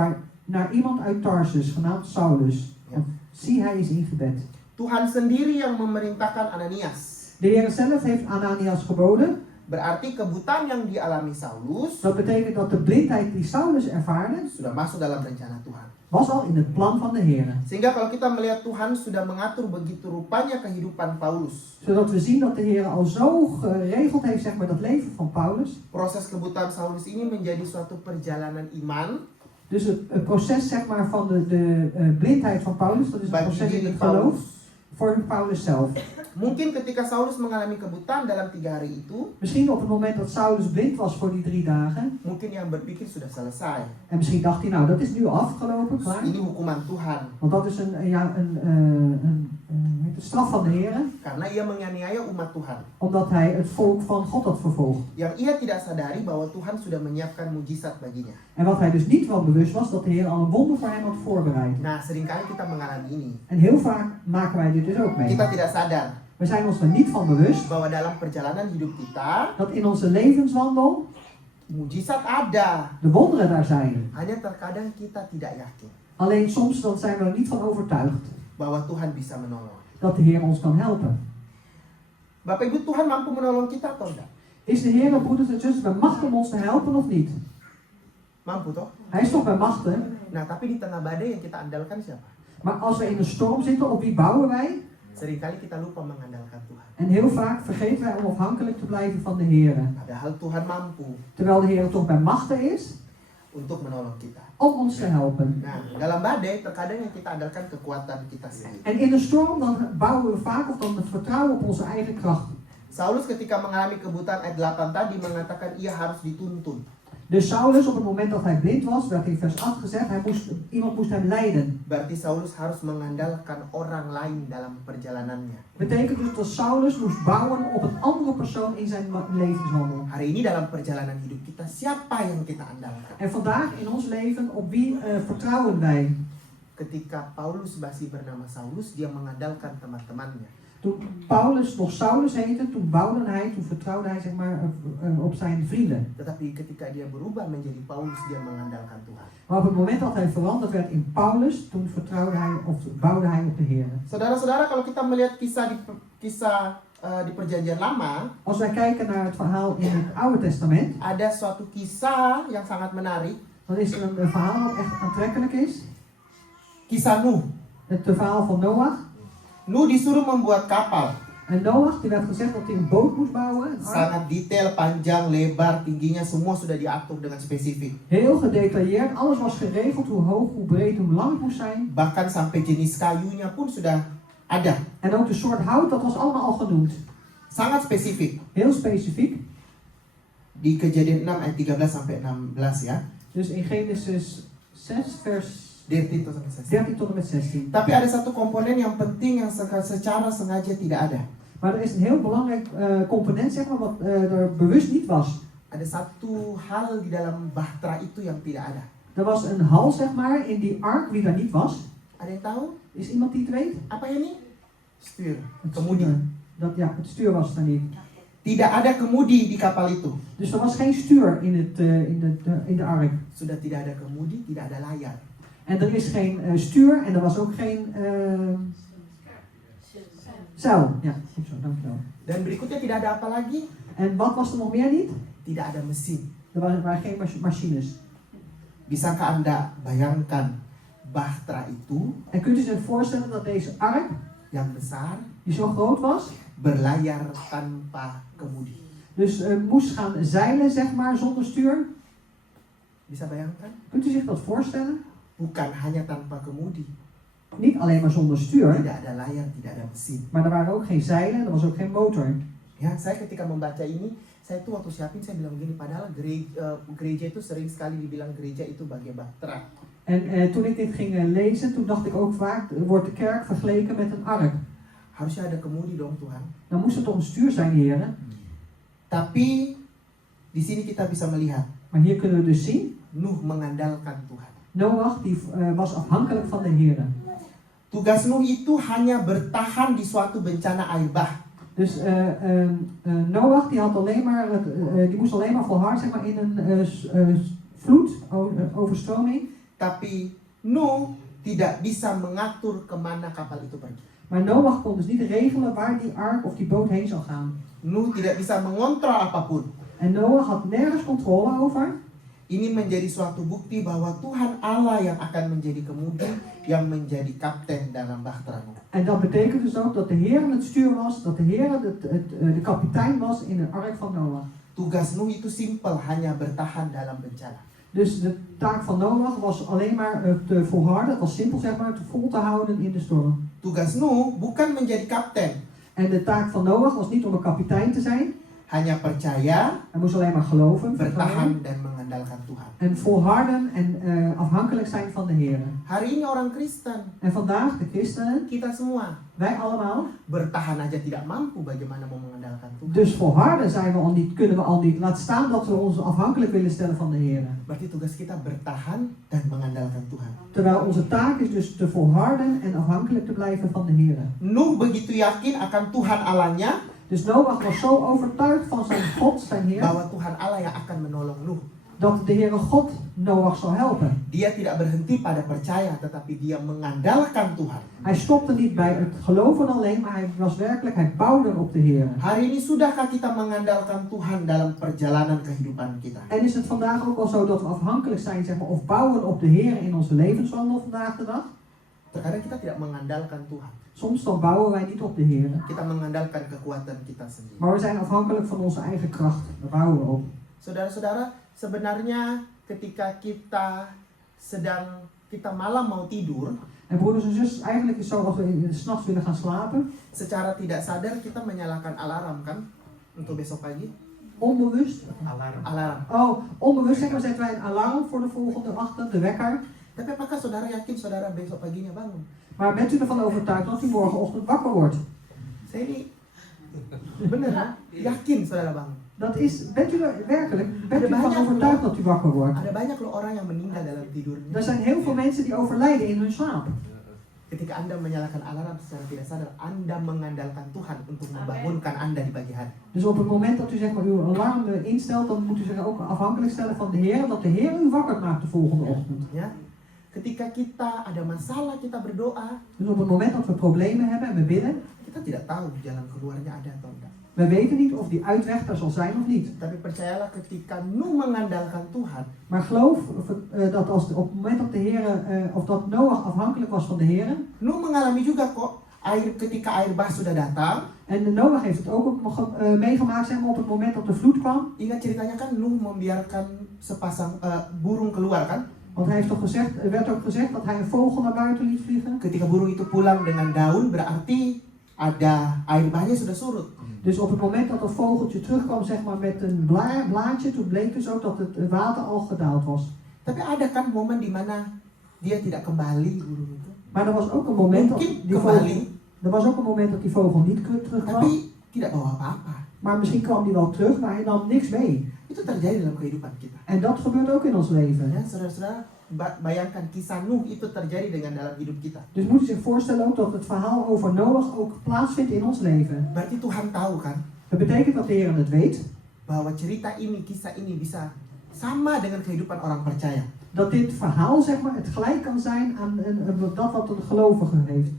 naar iemand uit Tarsus, genaamd Saulus. Ja. Zie, hij is in gebed. Tuhan sendiri yang memerintahkan Ananias. De Heer zelf heeft Ananias geboden. Berarti kebutaan yang dialami Saulus Dat betekent dat de blindheid die Saulus ervaarde, sudah masuk dalam rencana Tuhan. was al in het plan van de Heer. Sehingga kalau kita melihat Tuhan sudah mengatur begitu rupanya kehidupan Paulus, Zodat we zien dat de Heer al zo geregeld heeft, zeg maar, dat leven van Paulus. proses kebutaan Saulus ini menjadi suatu perjalanan iman Dus het proces, zeg maar, van de blindheid van Paulus, dat is een bagi proces in diri het geloof Paulus. voor Paulus zelf. Mungkin ketika Saulus mengalami kebutaan dalam 3 hari itu, Misschien op het moment dat Saulus blind was voor die 3 dagen, mungkin yang berpikir sudah selesai. en misschien dacht hij, nou, dat is nu afgelopen, klaar. Ini hukuman Tuhan. Want dat is een straf van de Heer, Karena ia menganiaya umat Tuhan. omdat hij het volk van God had vervolgd. Yang ia tidak sadari bahwa Tuhan sudah menyiapkan mujizat baginya. En wat hij dus niet van bewust was, dat de Heer al een wonder voor hem had voorbereid. Nah, seringkali kita mengalami ini. En heel vaak maken wij dit dus ook mee. Kita tidak sadar We zijn ons er niet van bewust bahwa dalam perjalanan hidup kita, dat in onze levenswandel mujizat ada. de wonderen daar zijn. Hanya terkadang kita tidak yakin Alleen soms dan zijn we er niet van overtuigd bahwa Tuhan bisa menolong. dat de Heer ons kan helpen. Bapak Ibu, Tuhan mampu menolong kita atau enggak? Is de Heer, broeders en zusters, bij macht om ons te helpen of niet? Mampu toh? Hij is toch bij machten? Nah, tapi di tengah badai yang kita andalkan siapa? Maar als we in een storm zitten, op wie bouwen wij? Seringkali kita lupa mengandalkan Tuhan. En heel vaak vergeten wij om afhankelijk te blijven van de Heer. Padahal Tuhan mampu Terwijl de Heer toch bij machten is untuk menolong kita. om ons te helpen. Nah, dalam badai terkadang yang kita andalkan kekuatan kita sendiri. En in een storm dan bouwen we vaak of dan vertrouwen op onze eigen kracht. Saulus ketika mengalami kebutaan ayat 8 tadi mengatakan ia harus dituntun. Dus Saulus, op het moment dat hij blind was, werd in vers 8 gezegd, iemand moest hem leiden. Berarti Saulus harus mengandalkan orang lain dalam perjalanannya. Betekent dus dat Saulus moest bouwen op een andere persoon in zijn levenswandel. Hari ini dalam perjalanan hidup kita, siapa yang kita andalkan? En vandaag in ons leven, op wie vertrouwen wij? Ketika Paulus masih bernama Saulus, dia mengandalkan teman-temannya. Toen Paulus nog Saulus heette, toen vertrouwde hij, zeg maar, op zijn vrienden. Tetapi ketika dia berubah menjadi Paulus, dia mengandalkan Tuhan. Maar op het moment dat hij veranderd werd in Paulus, toen bouwde hij op de Heer. Saudara-saudara, kalau kita melihat kisah di Perjanjian Lama, Als wij kijken naar het verhaal in het Oude Testament, ada suatu kisah yang sangat menarik. dan is er een verhaal wat echt aantrekkelijk is. Kisah Nuh. Het verhaal van Noach. Nuh disuruh membuat kapal. En Noach, die werd gezegd dat hij een boot moest bouwen. Een ark. Sangat detail, panjang, lebar, tingginya semua sudah diatur dengan spesifik. Heel gedetailleerd, alles was geregeld, hoe hoog, hoe breed, hoe lang het moest zijn. Bahkan sampai jenis kayunya pun sudah ada. En ook de soort hout, dat was allemaal al genoemd. Sangat spesifik. Heel specifiek. Di Kejadian 6 ayat 13 sampai 16 ya. Dus in Genesis 6 vers 13 sampai 16. 13 tot en met 16. Tapi ada satu komponen yang penting yang secara sengaja tidak ada. Maar er is een heel belangrijk component, zeg maar, wat er bewust niet was. Ada satu hal di dalam bahtera itu yang tidak ada. Er was een hal, zeg maar, in die ark die daar niet was. Ada yang tahu? Is iemand die het weet? Apa ini? Stuur. Het Kemudi. stuur. Het stuur was er niet. Tidak ada kemudi di kapal itu. Dus er was geen stuur in de ark. Sudah tidak ada kemudi, tidak ada layar. En er is geen stuur en er was ook geen zeil. Ja, goed zo, dankjewel. Dan berikutnya tidak ada apa lagi? En wat was er nog meer niet? Tidak ada mesin. Er waren geen machines. Bisakah Anda bayangkan bahtera itu En kunt u zich voorstellen dat deze ark, yang besar die zo groot was, berlayar tanpa kemudi? dus moest gaan zeilen, zeg maar, zonder stuur? Bisa bayangkan? Kunt u zich dat voorstellen? Bukan hanya tanpa kemudi. Niet alleen maar zonder stuur, Tidak ada layar, tidak ada mesin. maar er waren ook geen zeilen en er was ook geen motor. Ya, saya ketika membaca ini, saya tuh waktu siapin saya bilang gini, padahal gereja itu sering sekali dibilang gereja itu bagai bahtera. En toen ik dit ging lezen, toen dacht ik ook vaak, wordt de kerk vergeleken met een ark. Harusnya ada kemudi dong Tuhan. Dan moest er toch een stuur zijn, heren. Tapi di sini kita bisa melihat Maar hier kunnen we dus zien, Nuh mengandalkan Tuhan. Noach die was afhankelijk van de heren. Tugas Nuh itu hanya bertahan di suatu bencana air bah. Dus Noach die die moest alleen maar volhard, zeg maar, in een vloed, overstroming. Tapi Nuh tidak bisa mengatur kemana kapal itu pergi. Maar Noach kon dus niet regelen waar die ark of die boot heen zou gaan. Nuh tidak bisa mengontrol apapun. En Noach had nergens controle over. Ini menjadi suatu bukti bahwa Tuhan Allah yang akan menjadi kemudi, yang menjadi kapten dalam bahtera Nuh. En dat betekent dus ook dat de Heer het stuur was, dat de Heer de kapitein was in de ark van Noach. Tugas Nuh itu simpel, hanya bertahan dalam bencana. Dus de taak van Noach was alleen maar te volharden, het was simpel zeg maar, te vol te houden in de storm. Tugas Nuh bukan menjadi kapten, En de taak van Noach was niet om een kapitein te zijn. hanya percaya, Hij moest alleen maar geloven, vertrouwen bertahan dan mengandalkan Tuhan. en volharden en afhankelijk zijn van de Heer. Hari ini orang Kristen, En vandaag, de christenen, kita semua wij allemaal, bertahan aja tidak mampu, bagaimana mau mengandalkan Tuhan. dus volharden zijn we al niet, kunnen we al niet. Laat staan dat we ons afhankelijk willen stellen van de Heer. Berarti tugas kita bertahan dan mengandalkan Tuhan. Terwijl onze taak is dus te volharden en afhankelijk te blijven van de Heer. Nuh begitu yakin akan Tuhan Allahnya, Dus Noach was zo overtuigd van zijn God, zijn Heer, bahwa Tuhan Allah yang akan menolong Nuh. dat de Heere God Noach zou helpen. Dia tidak berhenti pada percaya, tetapi dia mengandalkan Tuhan. Hij stopte niet bij het geloven alleen, maar hij bouwde op de Heer. Hari ini sudahkah kita mengandalkan Tuhan dalam perjalanan kehidupan kita? En is het vandaag ook al zo dat we afhankelijk zijn, zeg maar, of bouwen op de Heer in onze levenswandel vandaag de dag? Terkadang kita tidak mengandalkan Tuhan. Soms dan bouwen wij niet op de Heer. Kita mengandalkan kekuatan kita sendiri. Maar we zijn afhankelijk van onze eigen kracht. Daar bouwen we op. Saudara-saudara, sebenarnya ketika kita malam mau tidur, En broeders en zusters, eigenlijk is het zo als we 's nachts willen gaan slapen, secara tidak sadar kita menyalakan alarm kan untuk besok pagi. onbewust. Alarm. Oh, onbewust zeg maar, zetten wij een alarm voor de volgende ochtend, de wekker. Tapi apakah saudara yakin saudara besok paginya bangun? Maar bent u ervan overtuigd dat u morgenochtend wakker wordt? Saya ini beneran yakin saudara bangun. Bent u ervan overtuigd dat u wakker wordt? Ada banyak loh orang yang meninggal dalam tidurnya. Er zijn heel veel mensen die overlijden in hun slaap. Ketika Anda menyalakan alarm secara tidak sadar, Anda mengandalkan Tuhan untuk membangunkan Anda di pagi hari. Dus op het moment dat u zeg maar, uw alarm instelt, dan moet u zich ook afhankelijk stellen van de Heer, dat de Heer u wakker maakt de volgende ochtend. Ya. Ketika kita ada masalah, kita berdoa, Dus op het moment dat we problemen hebben en we bidden, kita tidak tahu jalan keluarnya ada atau enggak. we weten niet of die uitweg er zal zijn of niet. Tapi percayalah ketika Nuh mengandalkan Tuhan, Maar geloof dat op het moment dat de Heer, of dat Noach afhankelijk was van de Heer, Nuh mengalami juga kok ketika air bah sudah datang. en Noach heeft het ook meegemaakt, zeg maar, op het moment dat de vloed kwam. Ingat ceritanya kan Nuh membiarkan sepasang burung keluar kan? Want hij heeft toch gezegd, er werd ook gezegd dat hij een vogel naar buiten liet vliegen. Ketika burung itu pulang dengan daun, berarti ada air bahnya sudah surut. Dus op het moment dat dat vogeltje terugkwam, zeg maar, met een blaadje, toen bleek dus ook dat het water al gedaald was. Tapi ada kan momen di mana dia tidak kembali burung itu. Maar er was ook een moment dat Mungkin die vogel, kembali, er was ook een moment dat die vogel niet terugkwam. tapi tidak bawa apa-apa. Maar misschien kwam die wel terug, maar hij nam niks mee. Itu terjadi dalam kehidupan kita. En dat gebeurt ook in ons leven. Ya, saudara-saudara, bayangkan kisah Nuh itu terjadi dengan dalam hidup kita. Dus moet je zich voorstellen ook dat het verhaal over Noach ook plaatsvindt in ons leven. Berarti Tuhan tahu kan Dat betekent dat de Heer het weet. bahwa cerita ini, kisah ini bisa sama dengan kehidupan orang percaya. Dat dit verhaal, zeg maar, het gelijk kan zijn aan dat wat een gelovige heeft.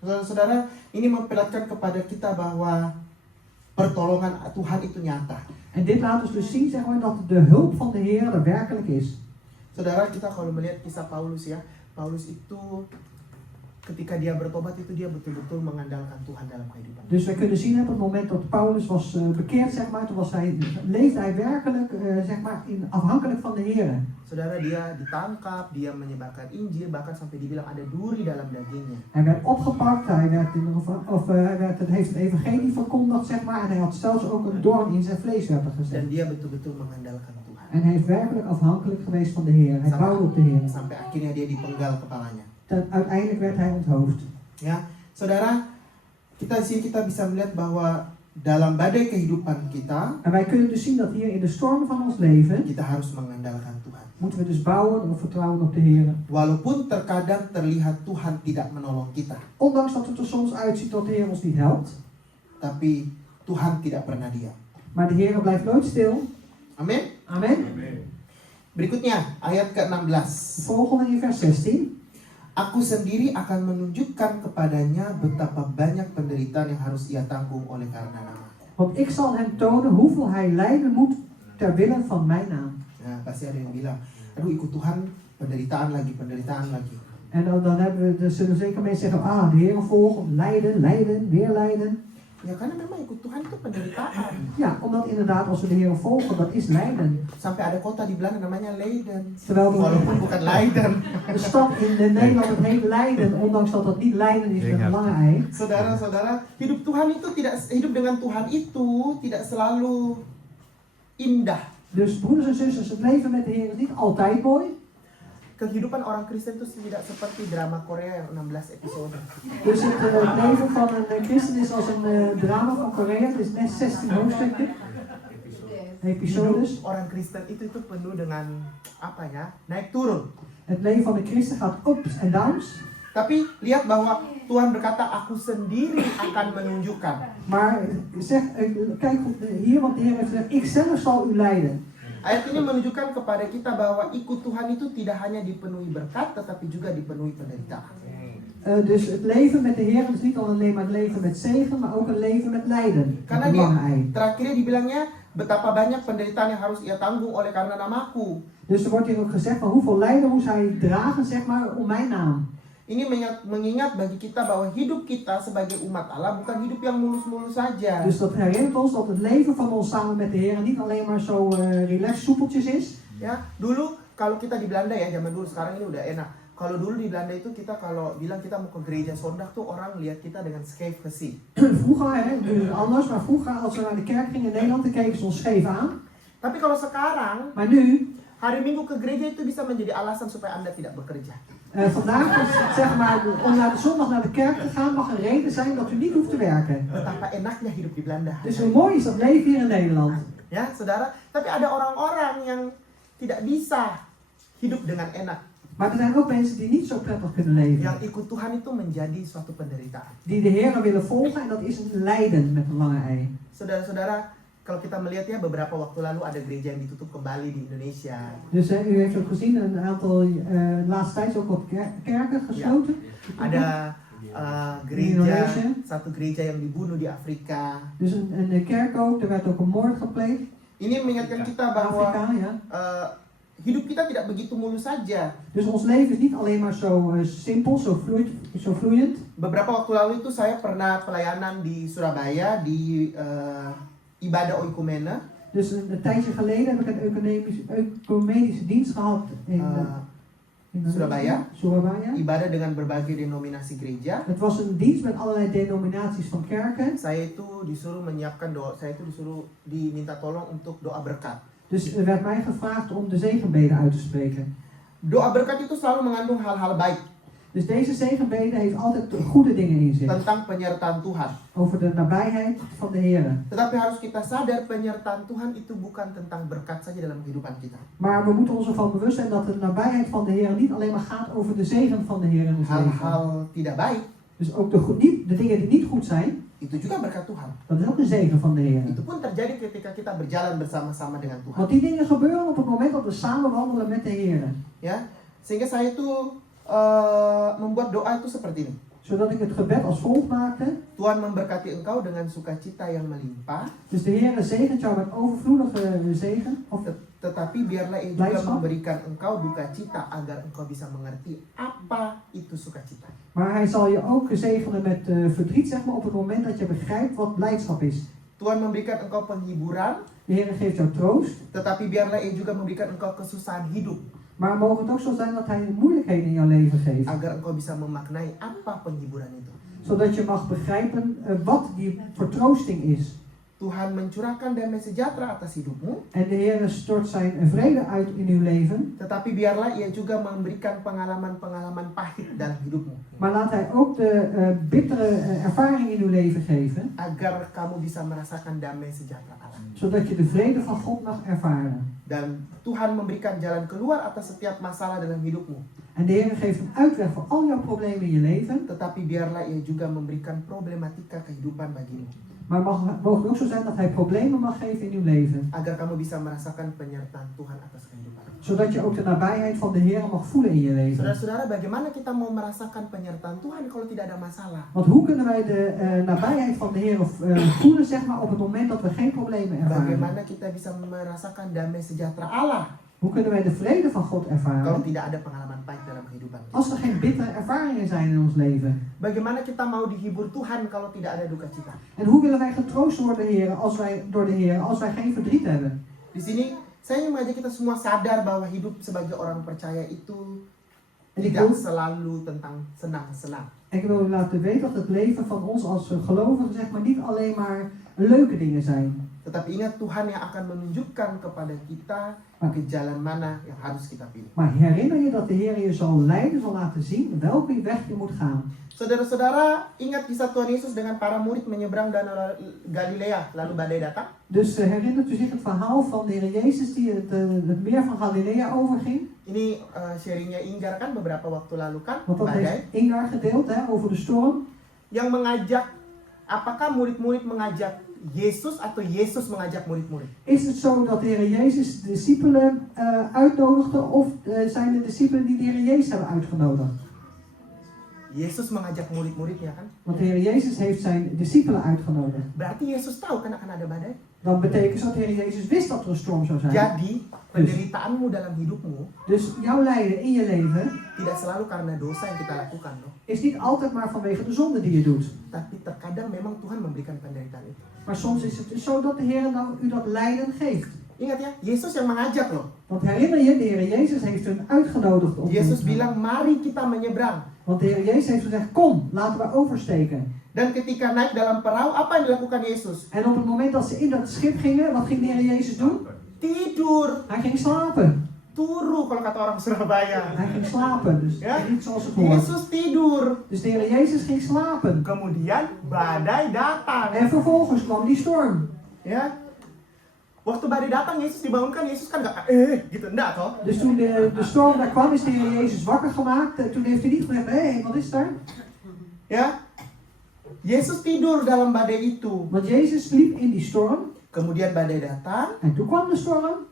Saudara-saudara, ini memperlihatkan kepada kita bahwa pertolongan Tuhan itu nyata. En dit laat ons dus zien, zeg maar, dat de hulp van de Heer er werkelijk is. Saudara, kita kalau melihat kisah Paulus ya, Paulus itu ketika dia bertobat itu dia betul-betul mengandalkan Tuhan dalam kehidupan. Dus we kunnen zien op het moment dat Paulus was bekeerd, zeg maar, toen leefde hij werkelijk, zeg maar, afhankelijk van de Heer. Saudara, dia ditangkap, dia menyebarkan Injil, bahkan sampai dibilang ada duri dalam dagingnya. Hij werd opgepakt, hij heeft het evangelie verkondigd, zeg maar, en hij had zelfs ook een doorn in zijn vlees werd er gezet. Dan dia betul-betul mengandalkan Tuhan. En hij is werkelijk afhankelijk geweest van de Heer. Hij bouwde op de Heer. Sampai akhirnya dia dipenggal kepalanya. Uiteindelijk werd hij onthoofd. Ya, saudara, kita di sini kita bisa melihat bahwa dalam badai kehidupan kita, En wij kunnen dus zien dat hier in de storm van ons leven, kita harus mengandalkan Tuhan. moeten we dus bouwen of vertrouwen op de Heer. Walaupun terkadang terlihat Tuhan tidak menolong kita, Ondanks dat het er soms uitziet dat de Heer ons niet helpt, tapi Tuhan tidak pernah diam. maar de Heer blijft nooit stil. Amin. Amen. Berikutnya ayat ke-16. Volgende in vers 16. Aku sendiri akan menunjukkan kepadanya betapa banyak penderitaan yang harus ia tanggung oleh karena nama. Want ik zal hem tonen hoeveel hij lijden moet ter wille van mijn naam. Nah, pasti ada yang bilang, aduh ikut Tuhan penderitaan lagi. En dan zullen zeker mensen zeggen, de Heer volgen, lijden, weer lijden. Ya karena memang ikut Tuhan itu penderitaan. Ja, omdat inderdaad als we de Heer volgen, dat is lijden. Sampai ada kota di Belanda namanya Leiden. Terwijl Walaupun bukan Leiden. de stad in Nederland het heet Leiden, ondanks dat dat niet Leiden is met een lange ei. Saudara-saudara, hidup dengan Tuhan itu tidak selalu indah. Dus broeders en zusters, het leven met de Heer is niet altijd mooi. Kehidupan orang Kristen itu tidak seperti drama Korea yang 16 episode. Dus het leven van een christen is als een drama van Korea. Het is net 16 hoofdstukken. Episodes. Hidup orang Kristen itu penuh dengan naik turun. Het leven van de christen gaat ups en downs. Tapi lihat bahwa Tuhan berkata, aku sendiri akan menunjukkan. Maar kijk hier, want de Heer heeft gezegd, ik zelf zal u leiden. Ayat ini menunjukkan kepada kita bahwa ikut Tuhan itu tidak hanya dipenuhi berkat, tetapi juga dipenuhi penderitaan. Dus het leven met de Heer is niet alleen maar het leven met zegen, maar ook een leven met lijden. Karena terakhirnya dibilangnya betapa banyak penderitaan yang harus ia tanggung oleh karena namaku. Dus er wordt hier ook gezegd van hoeveel lijden moest hij dragen, zeg maar, om mijn naam. Ini mengingat bagi kita bahwa hidup kita sebagai umat Allah bukan hidup yang mulus-mulus saja. Dus dat herinnert ons dat het leven van ons samen met de Heer niet alleen maar zo relaxed soepeltjes is. Ya, dulu kalau kita di Belanda ya, zaman dulu, sekarang ini udah enak. Kalau dulu di Belanda itu kita kalau bilang kita mau ke gereja zondag tuh orang lihat kita dengan scheef gezicht. Vroeger, nu is het anders, maar vroeger als we naar de kerk gingen in Nederland, dan keken ze ons scheef aan. Tapi kalau sekarang, Maar nu, hari Minggu ke gereja itu bisa menjadi alasan supaya Anda tidak bekerja. vandaag is het, zeg maar, om naar de zondag naar de kerk te gaan mag een reden zijn dat u niet hoeft te werken. Betapa enaknya hidup di Belanda. Dus hoe mooi is dat leven hier in Nederland. Ya, saudara. Tapi ada orang-orang yang tidak bisa hidup dengan enak. Maar er zijn ook mensen die niet zo prettig kunnen leven. Yang ikut Tuhan itu menjadi suatu penderitaan. Die de Heer willen volgen en dat is een lijden met een lange ei. Saudara-saudara, kalau kita melihat ya beberapa waktu lalu ada gereja yang ditutup kembali di Indonesia. Dus u heeft ook gezien een aantal laatste tijd ook wat kerken gesloten. Ya, ada gereja, satu gereja yang dibunuh di Afrika. Dus een kerk ook, er werd ook een moord gepleegd. Ini mengingatkan kita bahwa Afrika, ja. hidup kita tidak begitu mulus saja. Dus ons leven is niet alleen maar zo simpel, zo vloeiend. Beberapa waktu lalu itu saya pernah pelayanan di Surabaya di ibadah oikumene. Dus een tijdje geleden heb ik een ecumenische dienst gehad in Surabaya. Surabaya. Ibadah dengan berbagai denominasi gereja. Het was een dienst met allerlei denominaties van kerken. Saya itu disuruh menyiapkan doa, saya itu disuruh diminta tolong untuk doa berkat. Dus er werd mij gevraagd om de zegenbeden uit te spreken. Doa berkat itu selalu mengandung hal-hal baik. Dus deze zegenbede heeft altijd goede dingen in zich. Tentang penyertaan Tuhan. Over de nabijheid van de Heer. Tetapi harus kita sadar penyertaan Tuhan itu bukan tentang berkat saja dalam kehidupan kita. Maar we moeten ons ervan bewust zijn dat de nabijheid van de Heer niet alleen maar gaat over de zegen van de Heer in ons leven. Hal-hal tidak baik. Dus ook de dingen die niet goed zijn. Itu juga berkat Tuhan. Dat is ook een zegen van de Heer. Itu pun terjadi ketika kita berjalan bersama-sama dengan Tuhan. Want die dingen gebeuren op het moment dat we samen wandelen met de Heer. Ya, sehingga saya itu membuat doa itu seperti ini. Zodat ik het gebed als volgt maakte. Tuhan memberkati engkau dengan sukacita yang melimpah. Dus de Heer zegent jou met overvloedige zegen. Of Tetapi biarlah ia juga memberikan engkau dukacita agar engkau bisa mengerti apa itu sukacita. Maar hij zal je ook zegenen met verdriet, zeg maar, op het moment dat je begrijpt wat blijdschap is. Tuhan memberikan engkau penghiburan. De Heer geeft jou troost. Tetapi biarlah ia juga memberikan engkau kesusahan hidup. Maar mogen het ook zo zijn dat hij moeilijkheden in jouw leven geeft. Agar engkau bisa memaknai apa penghiburan itu. Zodat je mag begrijpen wat die vertroosting is. Tuhan mencurahkan damai sejahtera atas hidupmu. En de Heer stort zijn vrede uit in uw leven. Tetapi biarlah ia juga memberikan pengalaman-pengalaman pahit dalam hidupmu. Maar laat hij ook de bittere ervaring in uw leven geven. Agar kamu bisa merasakan damai sejahtera Allah. Zodat je de vrede van God mag ervaren. Dan Tuhan memberikan jalan keluar atas setiap masalah dalam hidupmu. En de Heer geeft een uitweg voor al jouw problemen in je leven. Tetapi biarlah ia juga memberikan problematika kehidupan bagimu. Maar mogen ook zo zijn dat Hij problemen mag geven in uw leven. agar kamu bisa merasakan penyertaan Tuhan atas kehidupan. Zodat je ook de nabijheid van de Heer mag voelen in je leven. Saudara-saudara, bagaimana kita mau merasakan penyertaan Tuhan kalau tidak ada masalah? Want hoe kunnen wij de nabijheid van de Heer voelen, zeg maar, op het moment dat we geen problemen ervaren? Bagaimana kita bisa merasakan damai sejahtera Allah Hoe kunnen wij de vrede van God kalau ervaren tidak ada pengalaman pahit dalam kehidupan kita? als er geen bittere ervaringen zijn in ons leven? Bagaimana kita mau dihibur Tuhan kalau tidak ada duka cita? En hoe willen wij getroost worden, Heer, door de Heer als wij geen verdriet hebben? Di sini saya ingin mengajak kita semua sadar bahwa hidup sebagai orang percaya itu En ik tidak wil, selalu tentang senang-senang. ik wil u laten weten dat het leven van ons als gelovigen, zeg maar, niet alleen maar leuke dingen zijn. Tetapi ingat, Tuhan yang akan menunjukkan kepada kita ke jalan mana yang harus kita pilih. Maar herinner je dat de Heer je zal leiden, zal laten zien welke weg je moet gaan. Saudara-saudara, ingat kisah Tuhan Yesus dengan para murid menyeberang danau Galilea, lalu badai datang. Dus herinnert u zich het verhaal van de Heer Jezus die het meer van Galilea overging? Ini sharingnya Inggar kan beberapa waktu lalu kan, Want dat badai. heeft Ingar gedeeld, hè, over de storm. Yang mengajak, apakah murid-murid mengajak Yesus atau Yesus mengajak murid-murid? Is het zo dat de Heer Jezus de discipelen uitnodigde of zijn de discipelen die de Heer Jezus hebben uitgenodigd? Yesus mengajak murid-muridnya kan? Want de Heer Jezus heeft zijn discipelen uitgenodigd. Berarti Yesus tahu kan akan ada badai. Dan betekent dat de Heer Jezus wist dat er een storm zou zijn. Jadi, penderitaanmu dalam hidupmu Dus jouw lijden in je leven tidak selalu karena dosa yang kita lakukan loh. is niet altijd maar vanwege de zonde die je doet. Tapi terkadang memang Tuhan memberikan penderitaan itu. Maar soms is het dus zo dat de Heer u dat lijden geeft. Ingat ya, Yesus yang mengajak loh. Want herinner je, de Heer Jezus heeft hun uitgenodigd om Yesus bilang, mari kita menyeberang. Want de Heer Jezus heeft gezegd, kom, laten we oversteken. Dan ketika naik dalam perahu, apa yang dilakukan Yesus? En op het moment dat ze in dat schip gingen, wat ging de Heer Jezus doen? Tidur. Hij ging slapen. Turu kalau kata orang Surabaya. Hij ging slapen, dus Ja? niet zoals het hoort. Yesus tidur. Dus de Heer Jezus ging slapen. Kemudian badai datang. En vervolgens kwam die storm. Ya. Waktu badai datang, Yesus dibangunkan, Yesus kan nggak gitu, enggak toh? Dus toen de storm daar kwam, is de Heer Jezus wakker gemaakt. Toen heeft hij niet gezegd, hé, wat is daar? Ya. Yesus tidur dalam badai itu. Want Jezus sliep in die storm. Kemudian badai datang, En toen kwam de storm.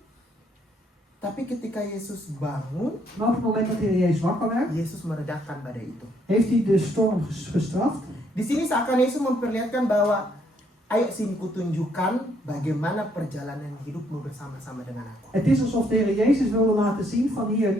tapi ketika Yesus bangun, Maar op het moment dat de Heer Jezus wakker werd, Yesus meredakan badai itu. heeft hij de storm gestraft. Di sini seakan Yesus memperlihatkan bahwa ayo sini kutunjukkan bagaimana perjalanan hidupmu bersama-sama dengan aku. Het is alsof de Heer Jezus wilde laten zien van hier,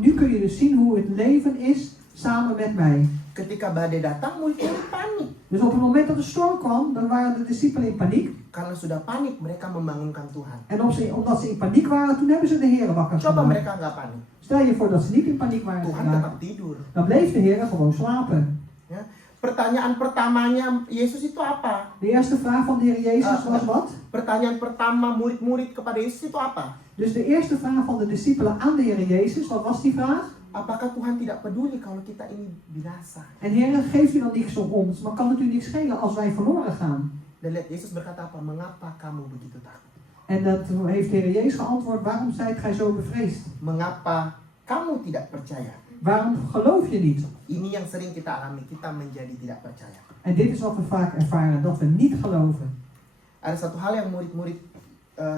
nu kun je dus zien hoe het leven is samen met mij. Ketika badai datang, murid-murid panik. Dus op het moment dat de storm kwam, dan waren de discipelen in paniek. Karena sudah panik, mereka membangunkan Tuhan. En omdat ze in paniek waren, toen hebben ze de Heer wakker Coba gemaakt. mereka nggak panik. Stel je voor dat ze niet in paniek waren Tuhan geraakt. tetap tidur. Dan bleef de Heer gewoon slapen. Ya. Pertanyaan pertamanya Yesus itu apa? De eerste vraag van de Heer Jezus was wat? Pertanyaan pertama murid-murid kepada Yesus itu apa? Dus de eerste vraag van de discipelen aan de Heer Jezus, wat was die vraag? Apakah Tuhan tidak peduli kalau kita ini binasa? En Heer, geeft u dan niks om ons, maar kan het u niks schelen als wij verloren gaan? Dan lihat Yesus berkata apa? Mengapa kamu begitu takut? En dat heeft de Heer Jezus geantwoord, waarom zijt gij zo bevreesd? Mengapa kamu tidak percaya? Waarom geloof je niet? Ini yang sering kita alami, kita menjadi tidak percaya. En dit is wat we vaak ervaren, dat we niet geloven. Ada satu hal yang murid-murid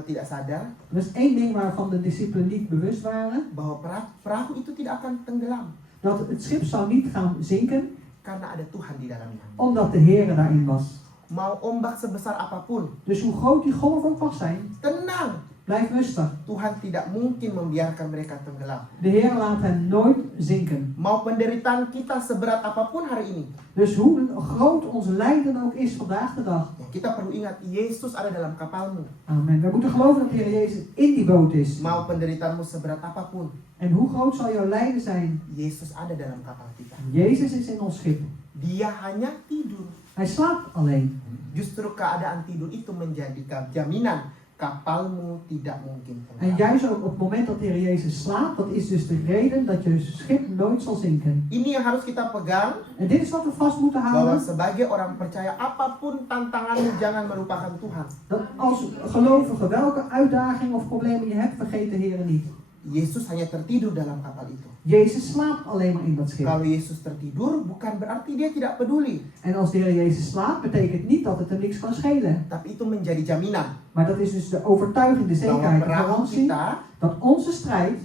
tidak sadar, Dat is één ding waarvan de discipelen niet bewust waren. bahwa perahu itu tidak akan tenggelam Dat het schip zou niet gaan zinken, karena ada Tuhan di dalamnya. omdat de Heer daarin was. Mau ombak sebesar apapun, Dus hoe groot die golf ook mag zijn, tenang. blijf rustig. Tuhan tidak mungkin membiarkan mereka tenggelam. De Heer laat hen nooit zinken. Mau penderitaan kita seberat apapun hari ini, Dus hoe groot ons lijden ook is vandaag de dag. ya, kita perlu ingat Yesus ada dalam kapalmu. Amen. We moeten geloven dat de Heer Jezus in die boot is. Mau penderitaanmu seberat apapun, En hoe groot zal jouw lijden zijn? Yesus ada dalam kapal kita. Jezus is in ons schip. Dia hanya tidur. Hij slaapt alleen. Justru keadaan tidur itu menjadi jaminan kapalmu tidak mungkin En tenggelam. juist ook op het moment dat de Heer Jezus slaapt, dat is dus de reden dat je schip nooit zal zinken. Ini yang harus kita pegang, En dit is wat we vast moeten bahwa houden. sebagai orang percaya apapun tantanganmu jangan melupakan Tuhan. Dat als gelovige welke uitdaging of problemen je hebt, vergeet de Heer niet. Yesus hanya tertidur dalam kapal itu. Jezus slaapt alleen maar in dat schip. Kalau Yesus tertidur, bukan berarti dia tidak peduli. En als de Heer Jezus slaapt, betekent niet dat het hem niks kan schelen. Tapi itu menjadi jaminan Maar dat is dus de overtuiging, de bahwa zekerheid, de perahu garantie kita dat onze strijd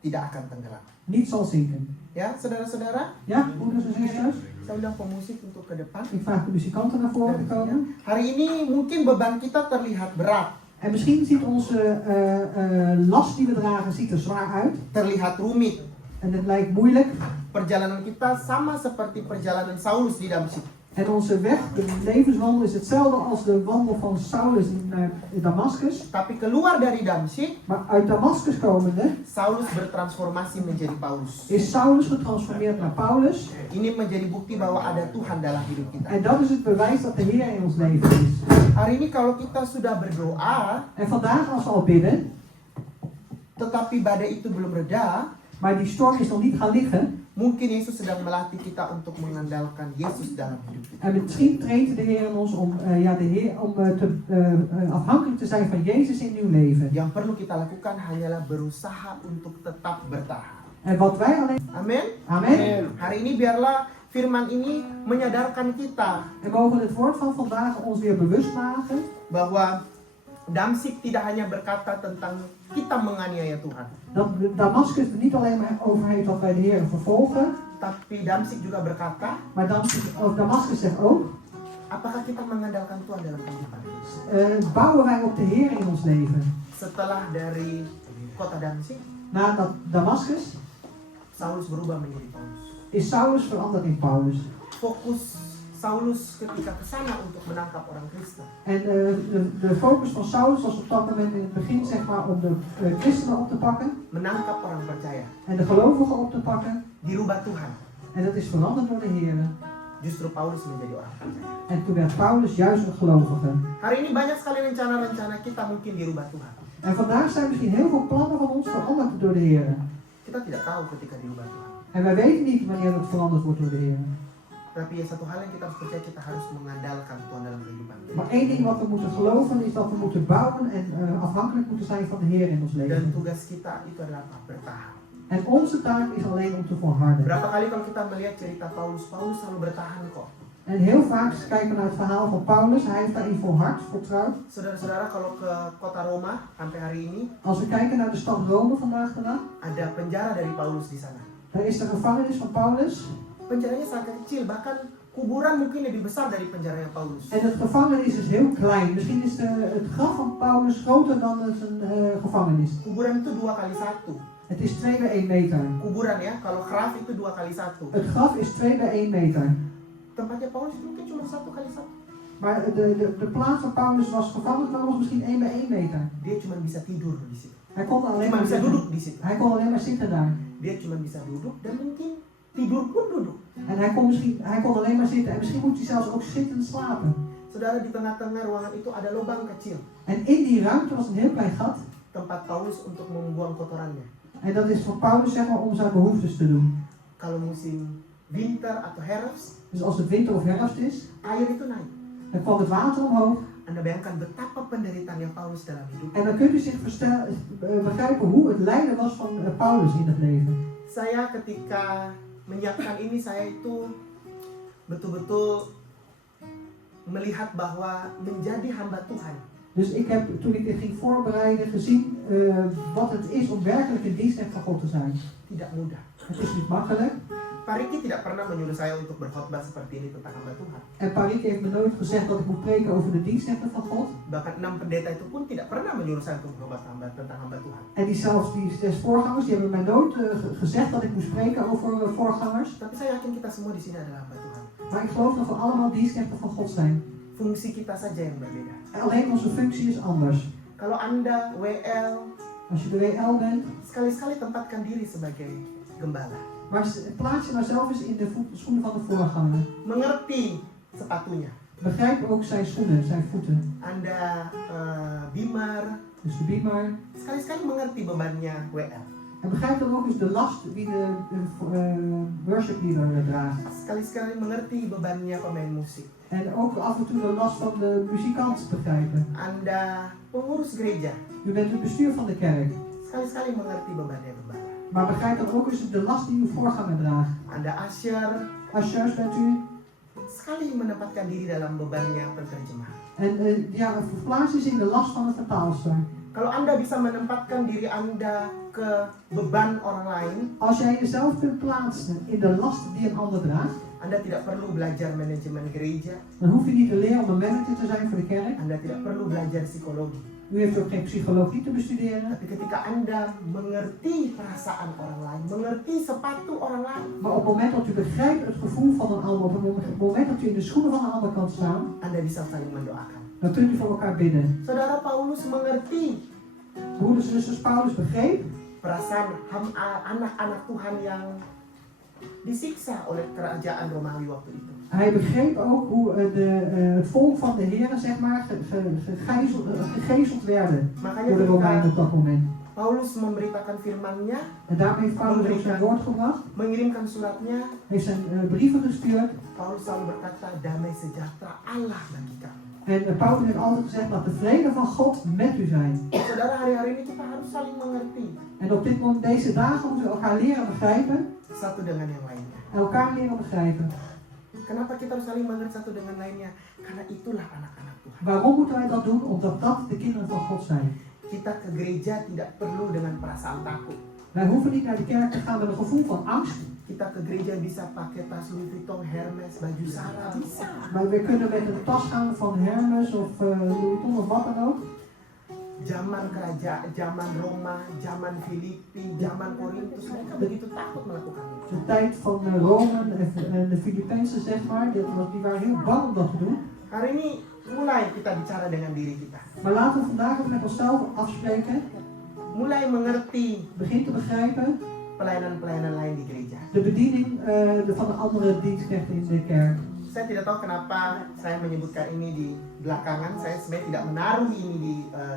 tidak akan tenggelam. niet zal zinken. Ya, saudara-saudara, Ja, broeders en zusters? saya undang pemusik untuk ke depan. Ik vraag de muzikanten naar voren te komen. Hari ini mungkin beban kita terlihat berat, En misschien ziet onze last die we dragen ziet er zwaar uit. terlihat rumit. En het lijkt moeilijk. Perjalanan kita sama seperti perjalanan Saulus di Damsyik. En onze weg, de levenswandel, is hetzelfde als de wandel van Saulus naar Damascus. Tapi keluar dari Damsyik, Maar uit Damascus komende Saulus bertransformasi menjadi Paulus. is Saulus getransformeerd naar Paulus. Ini menjadi bukti bahwa ada Tuhan dalam hidup kita. En dat is het bewijs dat de Heer in ons leven is. Hari ini kalau kita sudah berdoa, En vandaag als we al bidden, tetapi badai itu belum reda, maar die storm is nog niet gaan liggen. mungkin Yesus sedang melatih kita untuk mengandalkan Yesus dalam hidup kita. En misschien traint de Heer in ons om, afhankelijk te zijn van Jezus in uw leven. Yang perlu kita lakukan hanyalah berusaha untuk tetap bertahan. En wat wij alleen... Amin. Amen. Hari ini biarlah firman ini menyadarkan kita En mogen het woord van vandaag ons weer bewust maken bahwa Damsyik tidak hanya berkata tentang kita menganiaya Tuhan, dat Damascus er niet alleen maar over heeft dat wij de Heer vervolgen, tapi Damsyik juga berkata, maar Damascus zegt ook, apakah kita mengandalkan Tuhan dalam kehidupan? bouwen wij op de Heer in ons leven. Setelah dari kota Damsyik, Na Damascus Saulus berubah menjadi Paulus. is Saulus veranderd in Paulus. Fokus Saulus ketika ke sana untuk menangkap orang Kristen. En de focus van Saulus was op dat moment in het begin zeg maar om de christenen op te pakken Menangkap orang percaya. en de gelovigen op te pakken. Dirubah Tuhan. En dat is veranderd door de Heer. Justru Paulus menjadi orang percaya. En toen werd Paulus juist een gelovige. Hari ini banyak sekali rencana-rencana kita mungkin dirubah Tuhan. En vandaag zijn misschien heel veel plannen van ons veranderd door de Heer. Kita tidak tahu ketika dirubah Tuhan. En wij weten niet wanneer dat veranderd wordt door de Heer. Tapi ya satu hal yang kita harus percaya, kita harus mengandalkan Tuhan dalam kehidupan kita. Maar één ding wat we moeten geloven is dat we moeten bouwen en afhankelijk moeten zijn van de Heer in ons Dan leven. tugas kita itu adalah apa? Bertahan. En onze taak is alleen om te volharden. Berapa kali kalau kita melihat cerita Paulus, Paulus selalu bertahan kok. En heel vaak kijken we naar het verhaal van Paulus. Hij heeft daarin volhard, vertrouwd. Saudara-saudara, kalau ke kota Roma sampai hari ini, Als we kijken naar de stad Rome vandaag de dag, ada penjara dari Paulus di sana. daar is de gevangenis van Paulus. Penjaranya sangat kecil, bahkan kuburan mungkin lebih besar dari penjaranya Paulus. En het gevangenis is heel klein. Misschien is het graf van Paulus groter dan zijn gevangenis. Kuburan itu 2 kali 1. Het is 2 bij 1 meter. Kuburan ya, kalau graf itu 2 kali 1. Het graf is 2 bij 1 meter. Tempatnya Paulus mungkin cuma 1 kali 1. Maar de plaats van Paulus was gevangen, maar was misschien 1 bij 1 meter. Dia cuma bisa tidur di situ. Hij kon alleen Cuma maar bisa zitten. duduk di situ. Hij kon alleen maar zitten daar. Dia cuma bisa duduk dan mungkin tidur pun duduk. En hij kon alleen maar zitten. En misschien moet hij zelfs ook zittend slapen. Saudara, di tengah-tengah ruangan itu ada lubang kecil. En in die ruimte was een heel klein gat. Tempat Paulus untuk membuang kotorannya. En dat is voor Paulus zeg maar om zijn behoeftes te doen. Kalau musim winter atau herfst, Dus als het winter of herfst is, air itu naik. dan kwam het water omhoog. Anda bayangkan betapa penderitaannya Paulus dalam hidup. En dan kunt u zich begrijpen hoe het lijden was van Paulus in het leven. Saya ketika menyiapkan ini, saya itu betul-betul melihat bahwa menjadi hamba Tuhan Dus ik heb, toen ik dit ging voorbereiden, gezien wat het is om werkelijk een diensknecht van God te zijn. tidak mudah. Het is niet makkelijk. Pak Riki tidak pernah menyuruh saya untuk berkhotbah seperti ini tentang hamba Tuhan. En Parik heeft me nooit gezegd dat ik moet preken over de diensknechten van God. Bahkan 6 pendeta itu pun tidak pernah menyuruh saya untuk berkhotbah tentang hamba Tuhan. En die 6 voorgangers, die hebben mij nooit gezegd dat ik moest spreken over voorgangers. Tapi saya yakin kita semua di sini adalah hamba Tuhan. Maar ik geloof dat we allemaal diensknechten van God zijn. Fungsi kita saja yang berbeda. Alleen onze functie is anders. Kalau Anda WL, Als je de WL bent, sekali-sekali tempatkan diri sebagai gembala. maar plaats je nou zelf eens in de schoenen van de voorganger. Mengerti sepatunya. Begrijp ook zijn schoenen, zijn voeten. Anda bimer, Dus de biemer. sekali-sekali mengerti bebannya WL. En begrijp dan ook eens de last die de worship leader draagt. Sekali-sekali mengerti bebannya pemain musik. En ook af en toe de last van de muzikant begrijpen. Anda pengurus gereja. U bent het bestuur van de kerk. sekali-sekali mengerti bebannya gembala. Maar begrijp dan ook eens de last die uw voorganger draagt. Anda usher, Ushers bent u. sekali menempatkan diri dalam bebannya penterjemah. En ja, verplaats is in de last van het vertaalster. Kalau Anda bisa menempatkan diri Anda ke beban orang lain, Als jij jezelf kunt plaatsen in de last die een ander draagt, Anda tidak perlu belajar manajemen gereja, dan hoef je niet te leren om een manager te zijn voor de kerk. Anda tidak perlu belajar psikologi. U heeft ook geen psychologie te bestuderen. Tapi ketika Anda mengerti perasaan orang lain, mengerti sepatu orang lain, Maar op het moment dat u begrijpt het gevoel van een ander, op het moment dat u in de schoenen van een ander kan staan, Anda bisa saling mendoakan. dan kunt u voor elkaar bidden. Saudara Paulus mengerti Broeders en zusters, Paulus begreep perasaan anak-anak Tuhan yang disiksa oleh kerajaan Romawi waktu itu. Hij begreep ook hoe het volk van de Heeren, zeg maar, gegezeld werden Makanya door de Romeinen op ketika dat moment. Paulus memberitakan firman-Nya, En daarmee heeft Paulus ook zijn woord gebracht, mengirimkan suratnya, heeft zijn brieven gestuurd. Paulus selalu berkata, damai sejahtera Allah bagi kamu. En Paulus heeft altijd gezegd, laat de vrede van God met u zijn. Saudara, hari-hari ini kita harus saling mengerti En op dit moment, deze dagen, moeten we elkaar leren begrijpen satu dengan yang lainnya. en elkaar leren begrijpen. Kenapa kita harus saling mengerti satu dengan lainnya? Karena itulah anak-anak Tuhan. Waarom moeten wij dat doen? Omdat dat de kinderen van God zijn. Kita ke gereja tidak perlu dengan perasaan takut. Wij hoeven niet naar de kerk te gaan met een gevoel van angst. Kita ke gereja bisa pakai tas Louis Vuitton, Hermes, baju Zara, bisa. Maar we kunnen met een tas gaan van Hermes of Louis Vuitton of wat dan ook. Zaman kerajaan, zaman Roma, zaman Filipi, zaman Korintus, mereka begitu takut melakukan itu. De tijd van Rome en de Filipijnse, zeg maar, die waren heel bang om dat te doen. Hari ini mulai kita bicara dengan diri kita. Maar laten we vandaag ook met onszelf afspreken. Mulai mengerti Begin te begrijpen pelayanan-pelayanan lain di gereja. de bediening van de andere dienstknechten in de kerk. Saya tidak tahu kenapa saya menyebutkan ini di belakangan. Saya sebenarnya tidak menaruh ini di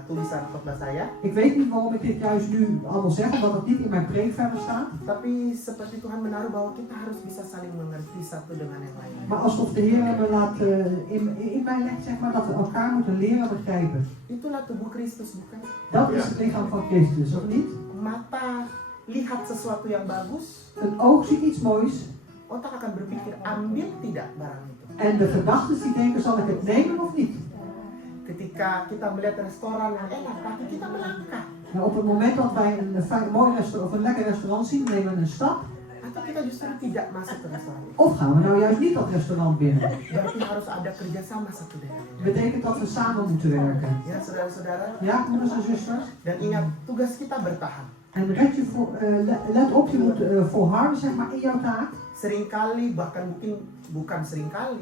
tulisan khotbah saya. Ik weet niet waarom ik dit juist nu allemaal zeg, omdat het niet in mijn preek verder staat. Tapi seperti Tuhan menaruh bahwa kita harus bisa saling mengerti satu dengan yang lain. Maar alsof de Heer me laat in mij legt, zeg maar, dat we elkaar moeten leren begrijpen. Itulah tubuh Kristus, bukan? Dat is het lichaam van Christus, of niet? Mata lihat sesuatu yang bagus, Een oog ziet iets moois otak akan berpikir ambil tidak barang itu. en de gedachten die denken, zal ik het nemen of niet? Ketika kita melihat restoran yang enak, kaki kita melangkah. Nou, op het moment dat wij een mooi restaurant of een lekker restaurant zien, nemen we een stap. Atau kita justru tidak masuk ke restoran itu. Of gaan we nou juist niet dat restaurant binnen? Berarti harus ada kerjasama satu dengan yang lain. Betekent dat we samen moeten werken. Ya, saudara-saudara. Ja, broeders en zusters? Dan ingat, tugas kita bertahan. En let op, je moet volharden, zeg maar, in jouw taak. Seringkali, bahkan mungkin bukan seringkali,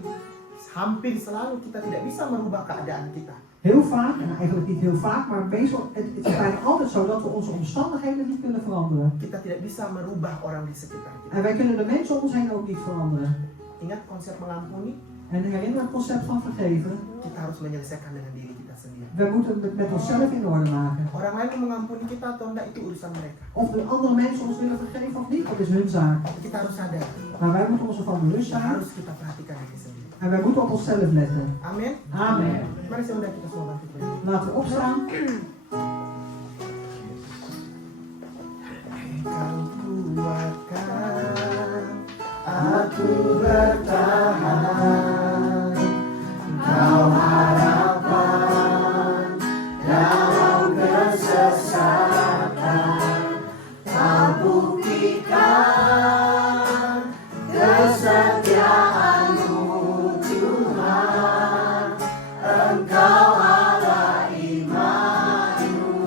hampir selalu kita tidak bisa merubah keadaan kita. Heel vaak, en eigenlijk niet heel vaak, maar meestal, het is bijna altijd zo dat we onze omstandigheden niet kunnen veranderen. Kita tidak bisa merubah orang di sekitar kita. En wij kunnen de mensen om ons heen ook niet veranderen. Ingat konsep mengampuni, En herinner het concept van vergeven. kita harus menyelesaikan dengan diri kita sendiri. Wij moeten het met onszelf in orde maken. Orang lain mau mengampuni kita atau enggak itu urusan mereka. Of de andere mensen ons willen vergeven of niet, dat is hun zaak. Kita harus sadar, Maar wij moeten ons ervan bewust zijn harus kita perhatikan diri sendiri. en wij moeten op onszelf letten. Amin. Amen. Mari saya undang kita semua bangkit berdiri. Laten we opstaan. Kau kuatkan aku bertahan, kau harapan dalam kesesatan, kau buktikan kesetiaan-Mu Tuhan, Engkau Allah Immanuel.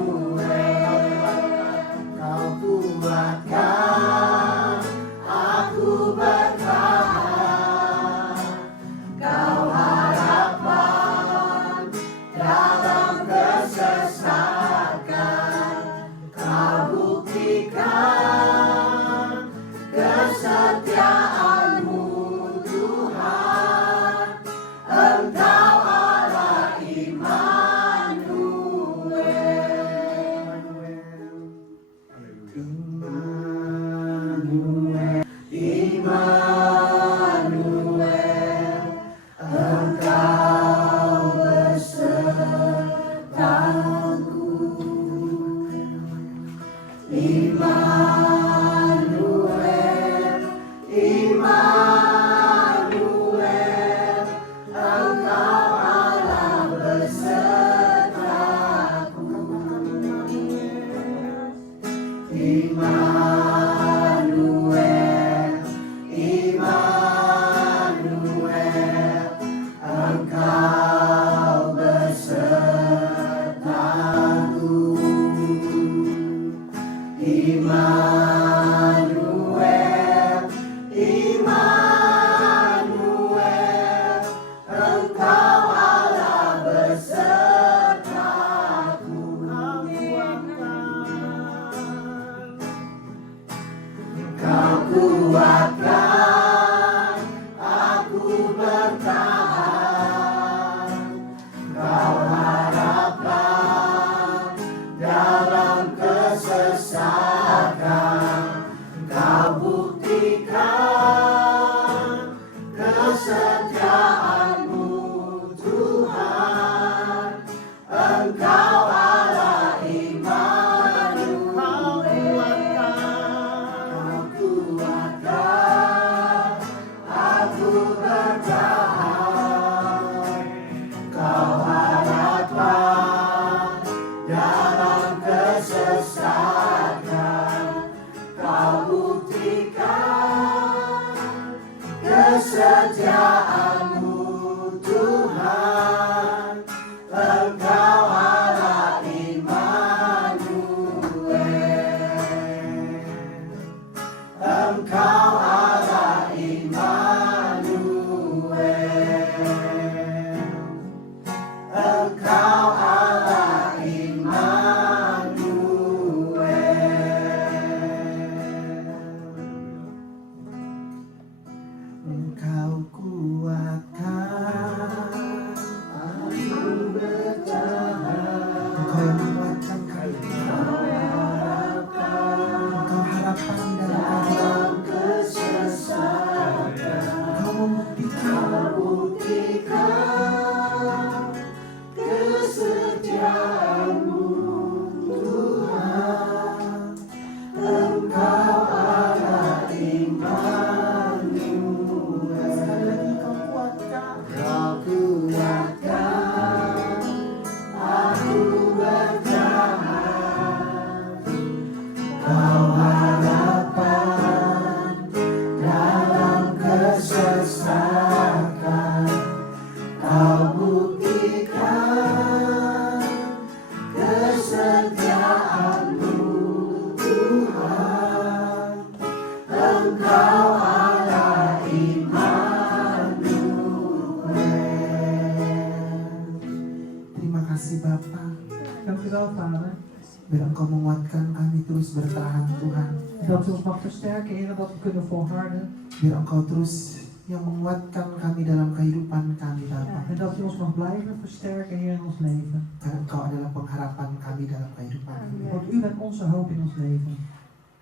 Biar Engkau menguatkan kami terus bertahan Tuhan. Dat u ons mag versterken, Heer, dat we kunnen volharden. Biar Engkau terus yang menguatkan kami dalam kehidupan kami Bapa. En dat u ons mag blijven versterken, Heer, in ons leven. Karena Engkau adalah pengharapan kami dalam kehidupan ini. Want u bent onze hoop in ons leven.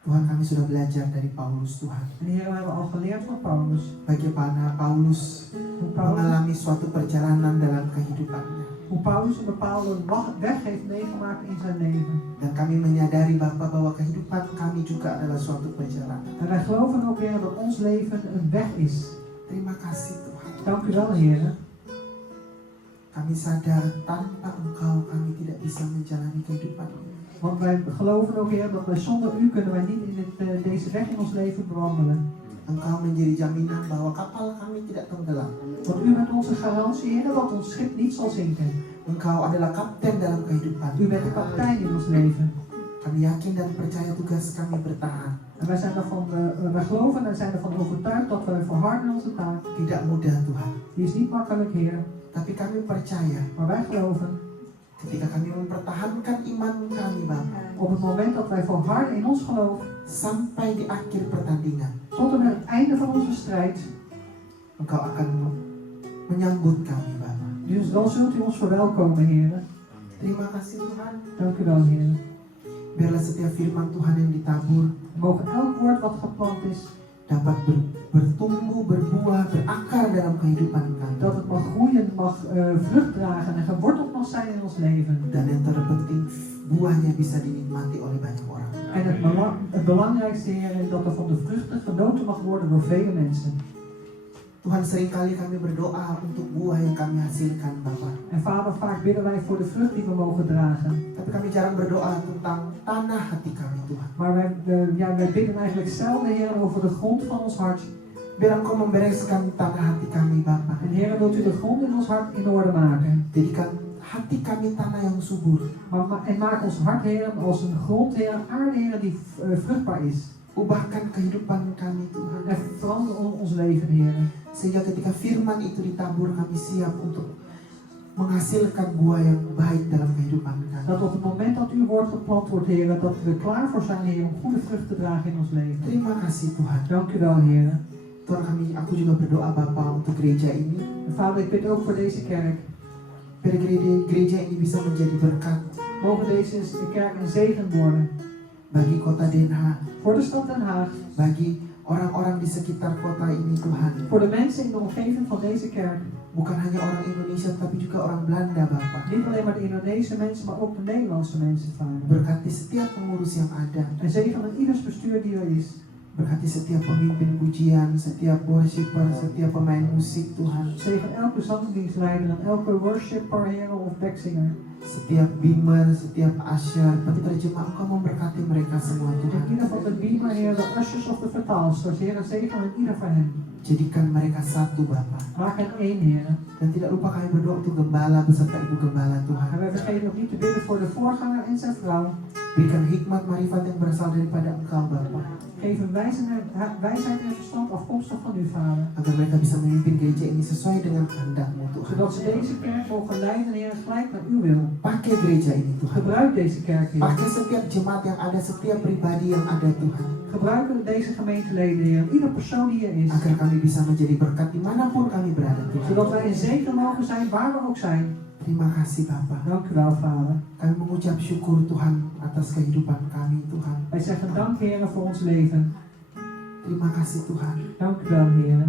Tuhan, kami sudah belajar dari Paulus Tuhan. En Heer, we hebben al geleerd van Paulus. Bagaimana Paulus mengalami suatu perjalanan dalam kehidupannya. Hoe Paulus een bepaalde weg heeft meegemaakt in zijn leven. Dan kami menyadari Bapa bahwa kehidupan kami juga adalah suatu perjalanan. En wij geloven ook, Heer, dat ons leven een weg is. Terima kasih Tuhan. Dank u wel, Heer. Kami sadar tanpa Engkau kami tidak bisa menjalani kehidupan ini. Want wij geloven ook, Heer, dat wij zonder u kunnen wij niet in deze weg in ons leven bewandelen. Engkau menjadi jaminan bahwa kapal kami tidak tenggelam. Want u bent onze garantie, Heer, dat ons schip niet zal zinken. Engkau adalah kapten dalam kehidupan. U bent de kapitein in ons leven. Kami yakin dan percaya tugas kami bertahan. En wij geloven en zijn ervan overtuigd dat wij volharden in onze taak. Tidak mudah Tuhan. Die is niet makkelijk, Heer. Tapi kami percaya Maar wij geloven, ketika kami mempertahankan iman kami Bapa, op het moment dat wij volharden in ons geloof, sampai di akhir pertandingan, tot en met het einde van onze strijd, Engkau akan menyambut kami Bapa. dus dan zult u ons verwelkomen, Heer. Terima kasih Tuhan. Dank u wel, Heer. Biarlah setiap firman Tuhan yang ditabur Mogen elk woord wat geplant is, dapat bertumbuh, berbuah, berakar dalam kehidupan kami. dat het mag groeien, mag vrucht dragen en geworteld mag zijn in ons leven. Dan yang terpenting buahnya bisa dinikmati oleh banyak orang. En het belangrijkste, Heer, is dat er van de vruchten genoten mag worden door vele mensen. Tuhan, seringkali kami berdoa untuk buah yang kami hasilkan, Bapa. En Vader, vaak bidden wij voor de vrucht die we mogen dragen. Tapi kami jarang berdoa tentang tanah hati kami, Tuhan. Maar wij bidden eigenlijk zelden, Heer, over de grond van ons hart. Biar Engkau membereskan tanah hati kami, Bapa. En Heer, wilt u de grond in ons hart in orde maken. Jadikan hati kami tanah yang subur. En maak ons hart, Heer, als een grond, Heer, aarde, Heer, die vruchtbaar is. Ubahkan kehidupan kami, Tuhan. En verander ons leven, Heer. Sehingga ketika firman itu ditabur, kami siap untuk menghasilkan buah yang baik dalam kehidupan kami. Dat op het moment dat uw woord geplant wordt, Heer, dat we klaar voor zijn, Heer, om goede vrucht te dragen in ons leven. Terima kasih, Tuhan. Dank u wel, Heer. Tuhan, aku juga berdoa, Bapa, untuk gereja ini. En Vader, ik bid ook voor deze kerk. Biar gereja ini bisa menjadi berkat Mogen deze kerk een zegen worden. bagi kota Den Haag, Voor de stad Den Haag. bagi orang-orang di sekitar kota ini, Tuhan. Voor de mensen in de omgeving van deze kerk. Bukan hanya orang Indonesia, tapi juga orang Belanda, Bapa. Niet alleen maar de Indonesische mensen, maar ook de Nederlandse mensen, Vader. Berkati setiap pengurus yang ada. En zegenen ieders bestuur die er is. Berkati setiap pemimpin pujian, setiap worshipper, setiap pemain musik, Tuhan. Zegen elke zangdienstleider en elke worshipper, Heer, of backzinger. Setiap bimer, setiap asyar, penerjemah, Engkau memberkati mereka semua, In Tuhan. ieder van de beamer, Heer, de ushers of de vertaalsters, Heer, zegenen ieder van hen. Jadikan mereka satu, Bapa. Maak hen één, Heer. Dan tidak lupa kami berdoa untuk gembala beserta ibu gembala, En Tuhan. wij vergeten ook niet te bidden voor de voorganger en zijn vrouw. Berikan hikmat marifat yang berasal daripada Engkau, Bapa. Geef hem wijsheid en verstand afkomstig van u, Vader. Agar mereka bisa memimpin gereja ini sesuai dengan kehendak-Mu, Tuhan. Zodat ze deze kerk mogen leiden, Heer, gelijk naar uw wil. Pakai gereja ini, Tuhan. Gebruik deze kerk, Heer. Pakai setiap jemaat yang ada, setiap pribadi yang ada, Tuhan. Gebruik deze gemeenteleden, Heer. Ieder persoon die er is. Agar kami bisa menjadi berkat dimanapun kami berada, Tuhan. Zodat wij een zegen mogen zijn waar we ook zijn. Terima kasih, Bapa. Dank u wel, Vader. Kami mengucap syukur, Tuhan, atas kehidupan kami, Tuhan. Wij zeggen dank, Heer, voor ons leven. Terima kasih, Tuhan. Dank u wel, Heer.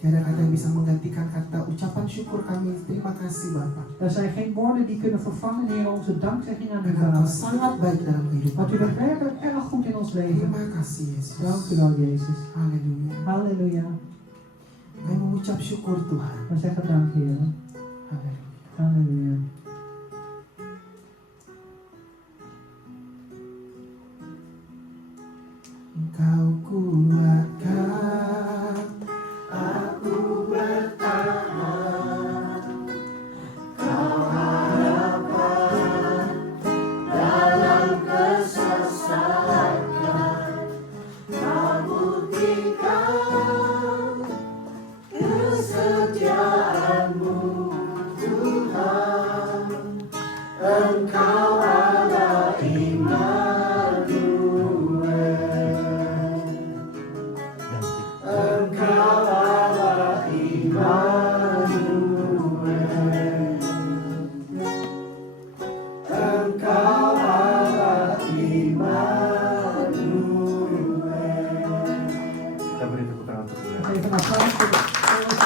Tiada kata yang bisa menggantikan kata ucapan syukur kami. Terima kasih, Bapa. Er zijn geen woorden die kunnen vervangen, Heer, onze dankzegging aan u, Karena Engkau Vader. sangat baik dalam kehidupan Want u bent kami. werkelijk erg goed in ons leven. Terima kasih, Yesus. Dank u wel, Jezus. Haleluya. Halleluja. Kami mengucap syukur, Tuhan. We zeggen dank, Heer. Haleluya. Halleluja. Engkau kuatkan aku bertahan. Kau harapan dalam kesesakan. Kau buktikan kesetiaan-Mu, Tuhan. Engkau Allah Immanuel. Engkau Allah Immanuel. Engkau Allah Immanuel. Kita beri tepuk tangan untuk dia. Geef een applaus voor de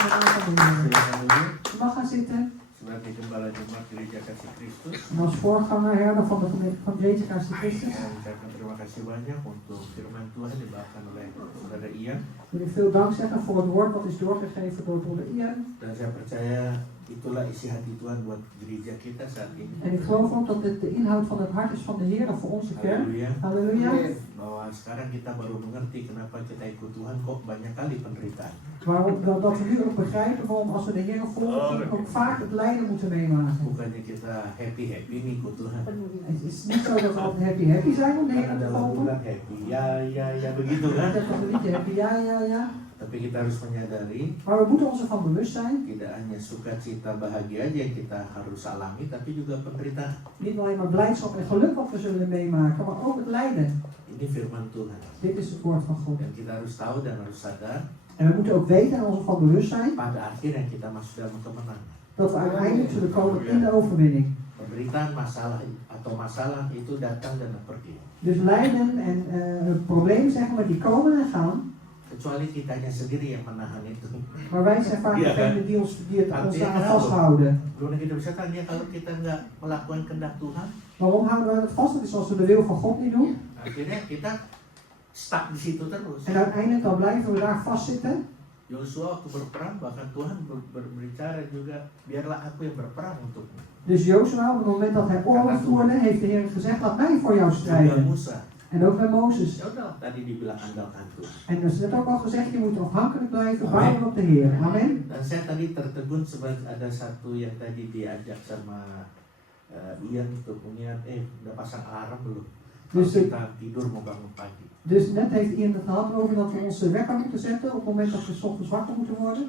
naam van de Heer. Silakan dulu. U mag gaan zitten. Sebagai gembala jemaat Gereja Kasih Kristus, En als voorganger, herder van de gemeente van Jezus Christus Christus, saya ucapkan terima kasih banyak untuk firman Tuhan dibawakan oleh Saudara Ian. wil ik veel dank zeggen voor het woord wat is doorgegeven door broeder Ian. Dan saya percaya itulah isi hati Tuhan buat gereja kita saat ini. En ik geloof ook dat dit de inhoud van het hart is van de Heer voor onze kerk. Haleluya. Halleluja. Bahwa sekarang kita baru mengerti kenapa kita ikut Tuhan kok banyak kali penderitaan. Waarom, dat we nu ook begrijpen waarom als we de Heer volgen ook vaak het lijden moeten meemaken. Bukannya kita happy-happy nih ikut Tuhan. Het is niet zo dat we altijd happy zijn om de Kan Heer te ada lagu volgen. bilang happy, ya begitu kan. Dat is een liedje happy, ja. Tapi kita harus menyadari Maar we moeten ons ervan bewust zijn. tidak hanya sukacita bahagia aja yang kita harus alami, tapi juga penderitaan. Niet alleen maar blijdschap en geluk wat we zullen meemaken, maar ook het lijden. Ini firman Tuhan. Dit is het woord van God. Dan kita harus tahu dan harus sadar En we moeten ook weten en ons ervan bewust zijn pada akhirnya kita masuk dalam kemenangan. dat we uiteindelijk zullen komen in de overwinning. Penderitaan masalah itu datang dan pergi. Dus lijden en problemen, zeg maar, die komen en gaan. Kecuali kitanya sendiri yang menahan itu. Maar wij zijn vaak Ja, degene die het ons Artinya aan kenapa? vasthouden. Belum kita bisa tanya kalau kita nggak melakukan kehendak Tuhan, Waarom houden we het vast? Dat is als we de wil van God niet doen. akhirnya kita stuck di situ terus. En uiteindelijk dan blijven we daar vastzitten. Yosua waktu berperang bahkan Tuhan berbicara juga, biarlah aku yang berperang untukmu. Dus Jozua, op het moment dat hij oorlog voerde, heeft de Heer gezegd, laat mij voor jou Juga strijden. Musa, En ook bij Mozes. ya udah tadi dibilang andalkan Tuhan. En er is net ook al gezegd, je moet afhankelijk blijven, bouwen op de Heer. Amen. Dan saya tadi tertegun sebab ada satu yang tadi diajak sama Ian untuk punya, udah pasang alarm belum? Kalau Dus, kita tidur mau bangun pagi. dus net heeft Ian het gehad over dat we onze wekker moeten zetten op het moment dat we 's ochtends wakker moeten worden.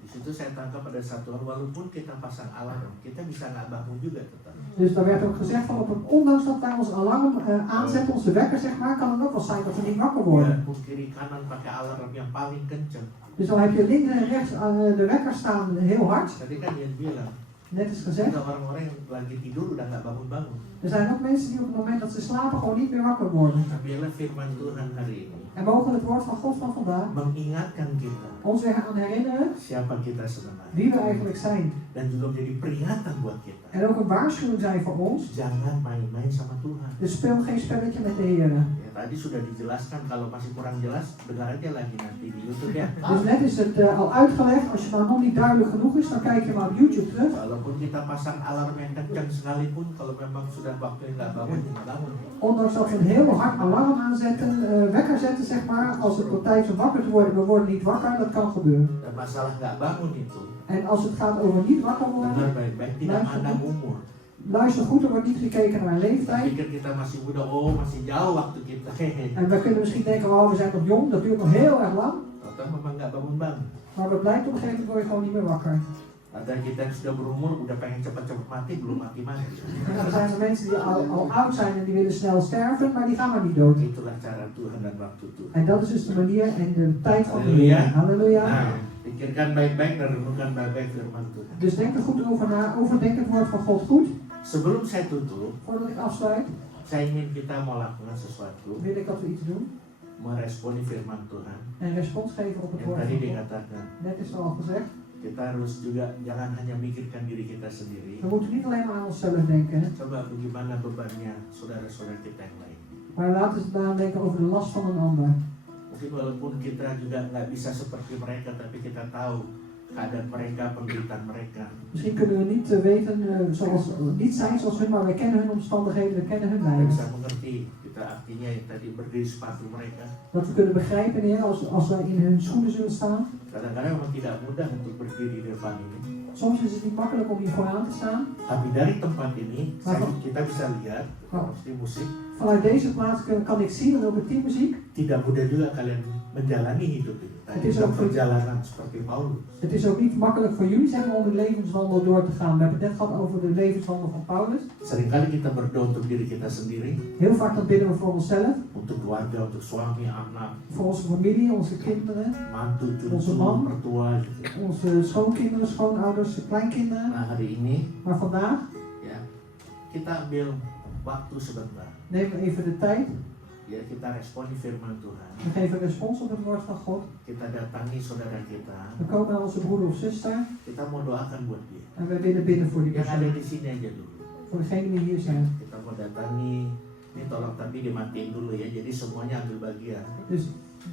Di situ saya tangkap ada satu hal, walaupun kita pasang alarm, kita bisa nggak bangun juga tetap. Dus daar werd ook gezegd van, ondanks dat wij ons alarm aanzetten, onze wekker zeg maar, kan het ook wel zijn dat we niet wakker worden. Walaupun kiri kanan pakai alarm yang paling kenceng. Dus dan heb je links en rechts de wekker staan heel hard. Tadi kan Ian bilang, Net is gezegd. ada orang-orang yang lagi tidur udah nggak bangun-bangun. Er zijn ook mensen die op het moment dat ze slapen gewoon niet meer wakker worden. Tapi biarlah firman Tuhan hari ini En mogen het woord van God van vandaag mengingatkan kita ons weer aan herinneren siapa kita sebenarnya. wie we eigenlijk zijn. Dan juga menjadi peringatan buat kita. En ook een waarschuwing zijn voor ons. Jangan main-main sama Tuhan. Dus speel geen spelletje met de Heer. Ya tadi sudah dijelaskan, kalau masih kurang jelas dengar aja lagi nanti di YouTube ya. Dus net is het al uitgelegd. Als je nou nog niet duidelijk genoeg is, dan kijk je maar op YouTube terug. Walaupun kita pasang alarm yang kencang sekalipun, kalau memang sudah waktunya nggak bangun, ya nggak bangun. Ondanks dat we een heel hard alarm aanzetten, wekker zetten zeg maar. Als het op tijd is om wakker te worden, we worden niet wakker, dat kan gebeuren. Dan masalah nggak bangun itu, En als het gaat over niet wakker dengar worden, baik-baik, tidak pandang umur. luister goed, er wordt niet gekeken naar leeftijd. Pikir kita masih muda, oh masih jauh waktu kita. Hehe. En we kunnen misschien denken, oh we zijn nog jong, dat duurt nog heel erg lang. Atau memang nggak bangun-bangun. Maar het blijkt op een gegeven moment word je gewoon niet meer wakker. Ada kita yang sudah berumur, udah pengen cepat-cepat mati, belum mati-mati. En er zijn er mensen die al oud zijn en die willen snel sterven, maar die gaan maar niet dood. Itulah cara Tuhan dan waktu Tuhan. En dat is dus de manier en de tijd van de Halleluja. Heer. Halleluja. Nah, pikirkan baik-baik dan renungkan baik-baik firman Tuhan. Dus denk er goed over na, overdenk het woord van God goed. Sebelum saya tutup, Voordat ik afsluit, saya ingin kita mau lakukan sesuatu, wil ik dat we iets doen. meresponi firman Tuhan. En respons geven op het Yang woord tadi van God. dikatakan, Net is er al gezegd. kita harus juga jangan hanya mikirkan diri kita sendiri. We moeten niet alleen maar aan onszelf denken. Coba bagaimana bebannya saudara-saudara kita yang lain. Maar laten we eens nadenken over de last van een ander. Mungkin walaupun kita juga nggak bisa seperti mereka, tapi kita tahu keadaan mereka, penderitaan mereka. Misschien kunnen we niet weten, niet zijn zoals hun, maar wij kennen hun omstandigheden, we kennen hun Kita lijden. bisa mengerti, kita artinya yang tadi berdiri sepatu mereka. Dat we kunnen begrijpen, Heer, als wij in hun schoenen zullen staan. Kadang-kadang memang tidak mudah untuk berdiri di depan ini. Soms is het niet makkelijk om hier vooraan te staan. Tapi dari tempat ini, kita bisa lihat, mesti musik, Vanuit deze plaats kan ik zien, en ook met die muziek, tidak mudah juga kalian menjalani hidup ini. Het Tadi is ook perjalanan seperti Paulus. het is ook niet makkelijk voor jullie zeg maar, om de levenswandel door te gaan. We hebben het net gehad over de levenswandel van Paulus. Seringkali kita berdoa untuk diri kita sendiri, Heel vaak dan bidden we voor onszelf, untuk keluarga, untuk suami, anak, voor onze familie, onze kinderen, mantu, Onze cucu, man. mertua gitu ya. onze schoonkinderen, schoonouders, kleinkinderen. Nah hari ini Maar vandaag ya kita ambil waktu sebentar. nemen we even de tijd. Ya kita responi firman Tuhan. We geven respons op het woord van God. Kita datangi saudara kita. We komen naar onze broeder of zuster Kita mau doakan buat dia. en we willen bidden voor die Yang ada persoon. di sini aja dulu. Voor degenen die hier zijn. Kita mau datangi. Ini tolong tapi dimatiin dulu ya. Jadi semuanya ambil bagian. Dus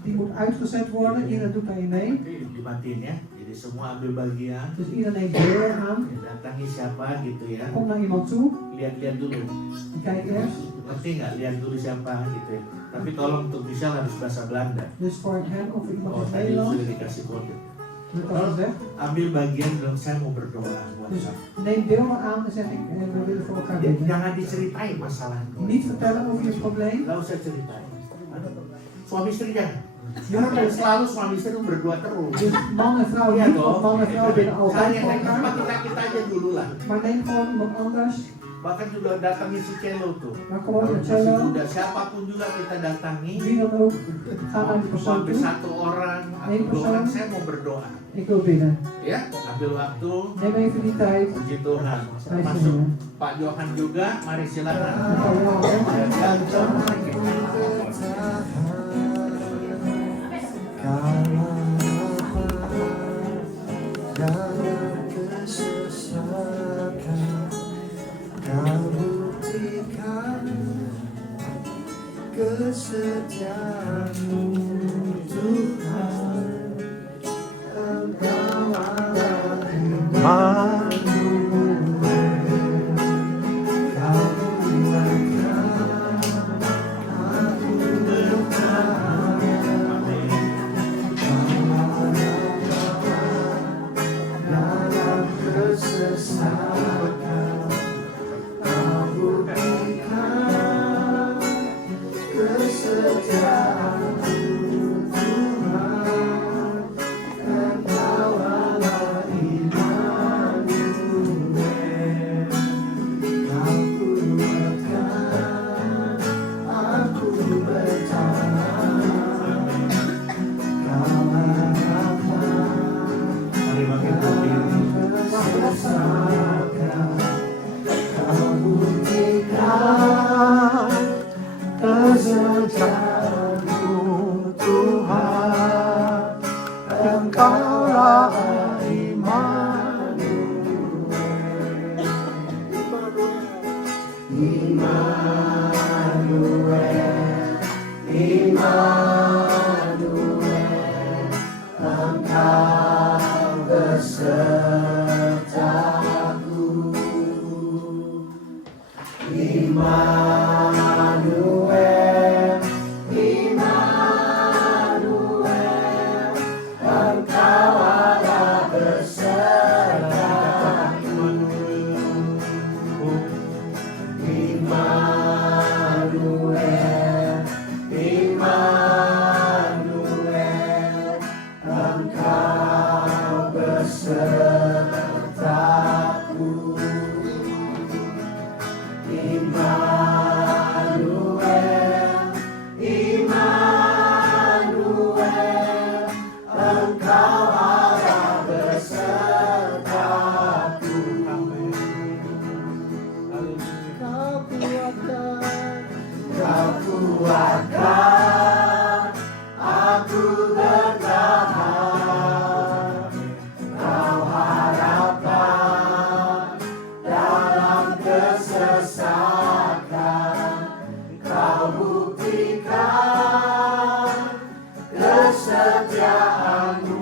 die moet uitgezet worden. Iedereen doet daarin mee. Dimatiin ya. Jadi semua ambil bagian. Dus iedereen neemt deel aan. Ya, datangi siapa gitu ya. Kom naar iemand toe. Lihat-lihat dulu. En kijk eerst. Ngerti nggak? Lihat dulu siapa gitu ya. Tapi tolong untuk Michelle harus bahasa Belanda. Dus voor hem of voor iemand Oh in tadi Nederland. sudah dikasih kode. Dat is gezegd. Ambil bagian dan saya mau berdoa buat Dus kamu. neem deel aan en zeg ik, we willen voor elkaar bidden. Jangan diceritain masalahnya. Niet vertellen over je probleem. Nggak usah ceritain. Suami istri jangan. Jangan. Dan selalu suami istri itu berdua terus. Dus man en vrouw Iya niet, want dong. man en vrouw bidden altijd Saya voor yang elkaar. kita aja dulu lah. Maar neem gewoon iemand anders. Bahkan juga datangin si Celo tuh. Maar gewoon Kalau een masih cello. muda, siapapun juga kita datangi. Wie dan ook. Ga naar die persoon Sampai toe. satu orang atau Eén dua persoon. orang saya mau berdoa. Ik wil bidden. Ya, ambil waktu. Neem even die tijd. Puji Tuhan. Prijs de Masuk Heer. Pak Johan juga, mari silakan. Dan kan je wel Dalam kesesakan Kau buktikan kesetiaan-Mu Tuhan kesetiaan-Mu Tuhan, Engkaulah Immanuel, Immanuel, Engkau besertaku. Immanuel, Immanuel, Engkau Allah besertaku. Immanuel, Immanuel, Engkau besertaku. Immanuel, Immanuel, Engkau Allah besertaku. Kau kuatkan aku bertahan. Kau harapkan dalam kesesakan. Kau buktikan kesetiaan-Mu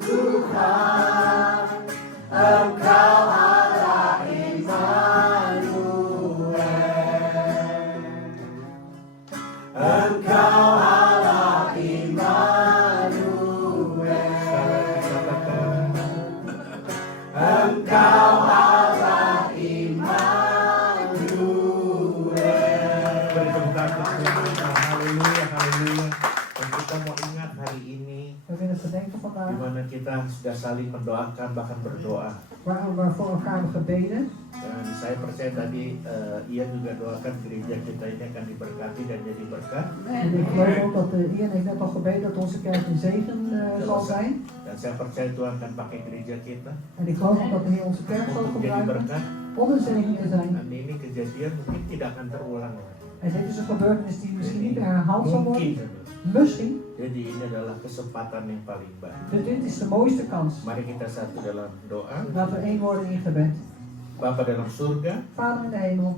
Tuhan. Engkau Allah Immanuel. Engkau Allah Immanuel. Engkau Allah Immanuel. Haleluya, haleluya. Dan kita mau ingat hari ini We willen gedenken di vandaag mana kita sudah saling mendoakan, bahkan berdoa. waar we voor elkaar hebben gebeden. Dan saya percaya tadi Ian juga doakan gereja kita ini akan diberkati dan jadi berkat. En ik geloof ook dat Ian heeft net al gebeden dat onze kerk een zegen zal zijn. Dan saya percaya Tuhan akan pakai gereja kita En ik geloof ook dat de Heer onze kerk zal untuk jadi gebruiken berkat. om een zegen te zijn. Dan ini kejadian mungkin tidak akan terulang lagi. En dit is een gebeurtenis die misschien niet meer herhaald zal Mungkin. worden. Misschien. Jadi ini adalah kesempatan yang paling baik. Dus dit is de mooiste kans. Mari kita satu dalam doa. Laten we één worden in gebed. Bapa dalam surga, Vader in de hemel,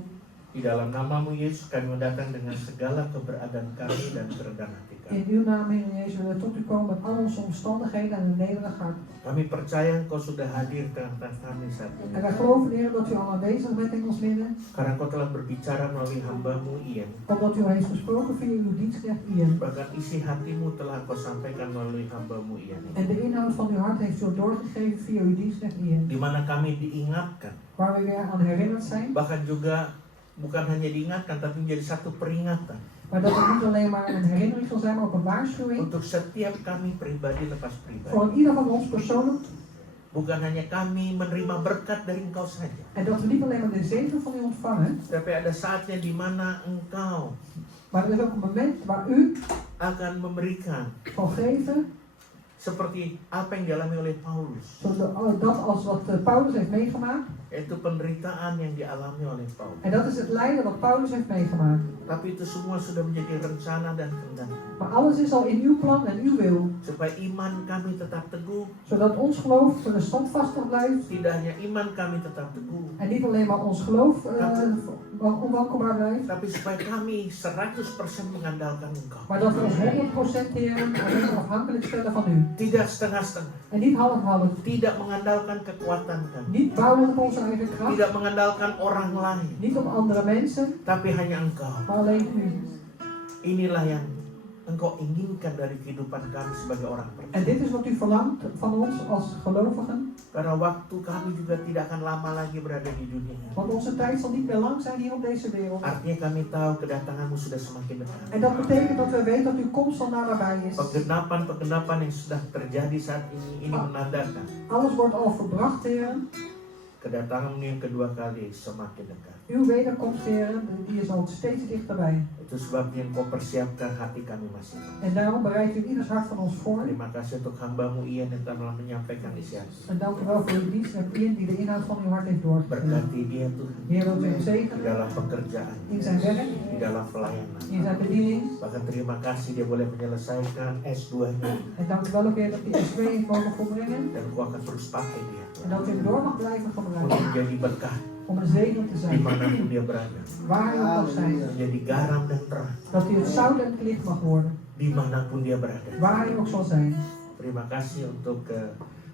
di dalam nama-Mu Yesus kami datang dengan segala keberadaan kami dan kerendahan hati kami. in uw naam, Heer Jezus, willen we tot u komen met al onze omstandigheden en een nederig hart. Kami percaya Engkau sudah hadir di tengah-tengah kami saat En ini. wij geloven, Heer, dat u al aanwezig bent in ons midden. Karena Engkau telah berbicara melalui hamba-Mu Ian. Omdat u heeft gesproken via uw dienstknecht Ian. Bahkan isi hatimu telah Engkau sampaikan melalui hamba-Mu Ian. En de inhoud van uw hart heeft u doorgegeven via uw dienstknecht Ian. Di mana kami diingatkan, Waar we weer aan herinnerd zijn. bahkan juga bukan hanya diingatkan tapi menjadi satu peringatan Maar dat het niet alleen maar een herinnering zal zijn, maar ook een waarschuwing. untuk setiap kami pribadi lepas pribadi. Voor ieder van ons persoonlijk. Bukan hanya kami menerima berkat dari Engkau saja, En dat we niet alleen maar de zegen van u ontvangen. tapi ada saatnya di mana Engkau Maar er is ook een moment waar u akan memberikan zal geven. seperti apa yang dialami oleh Paulus, Dat als wat Paulus heeft meegemaakt. yaitu penderitaan yang dialami oleh Paulus. En dat is het lijden wat Paulus heeft meegemaakt. Tapi itu semua sudah menjadi rencana dan kehendak, Maar alles is al in uw plan en uw wil. supaya iman kami tetap teguh. Zodat ons geloof standvastig blijft. Tidak hanya iman kami tetap teguh, En niet alleen maar ons geloof onwankelbaar blijft. tapi supaya kami 100% mengandalkan Engkau. Maar dat we ons 100% Heer alleen maar afhankelijk stellen van u. Tidak setengah-setengah, En niet half-half. tidak mengandalkan kekuatan kami, Niet bouwen op onze eigen kracht. tidak mengandalkan orang lain, Niet op andere mensen. tapi hanya Engkau. Maar alleen u. Inilah yang Engkau inginkan dari kehidupan kami sebagai orang En percaya. dit is wat u verlangt van ons als gelovigen. Karena waktu kami juga tidak akan lama lagi berada di dunia. Want onze tijd zal niet meer lang zijn hier op deze wereld. Artinya kami tahu kedatanganmu sudah semakin dekat. En dat betekent dat we weten dat uw komst al nabij is. Penggenapan-penggenapan yang sudah terjadi saat ini menandakan Alles wordt al verbracht, Heer. kedatanganmu yang kedua kali semakin dekat. Uw wederkomst, Heer, die is al steeds dichterbij. Itu sebabnya Engkau persiapkan hati kami masing-masing. En daarom bereidt u ieders hart van ons voor. Terima kasih untuk hamba-Mu Ian yang telah menyampaikan isi hati. En dank u wel voor uw dienst en Ian die de inhoud van uw hart heeft doorgegeven. Berkati dia Tuhan Heer, wilt u hem di zegenen dalam pekerjaan, in zijn werk, di dalam pelayanan. in zijn bediening. Bahkan terima kasih dia boleh menyelesaikan S2-nya En dank u wel ook weer dat hij S2 heeft mogen volbrengen. dan Engkau akan terus pakai dia En dat u hem door mag blijven untuk gebruiken. menjadi berkah Om een zegen te zijn. dimanapun dia berada, Waar hij ook mag zijn. menjadi garam dan terang Dat hij het zout en het licht mag worden. dimanapun dia berada. Waar hij ook zal zijn. Terima kasih untuk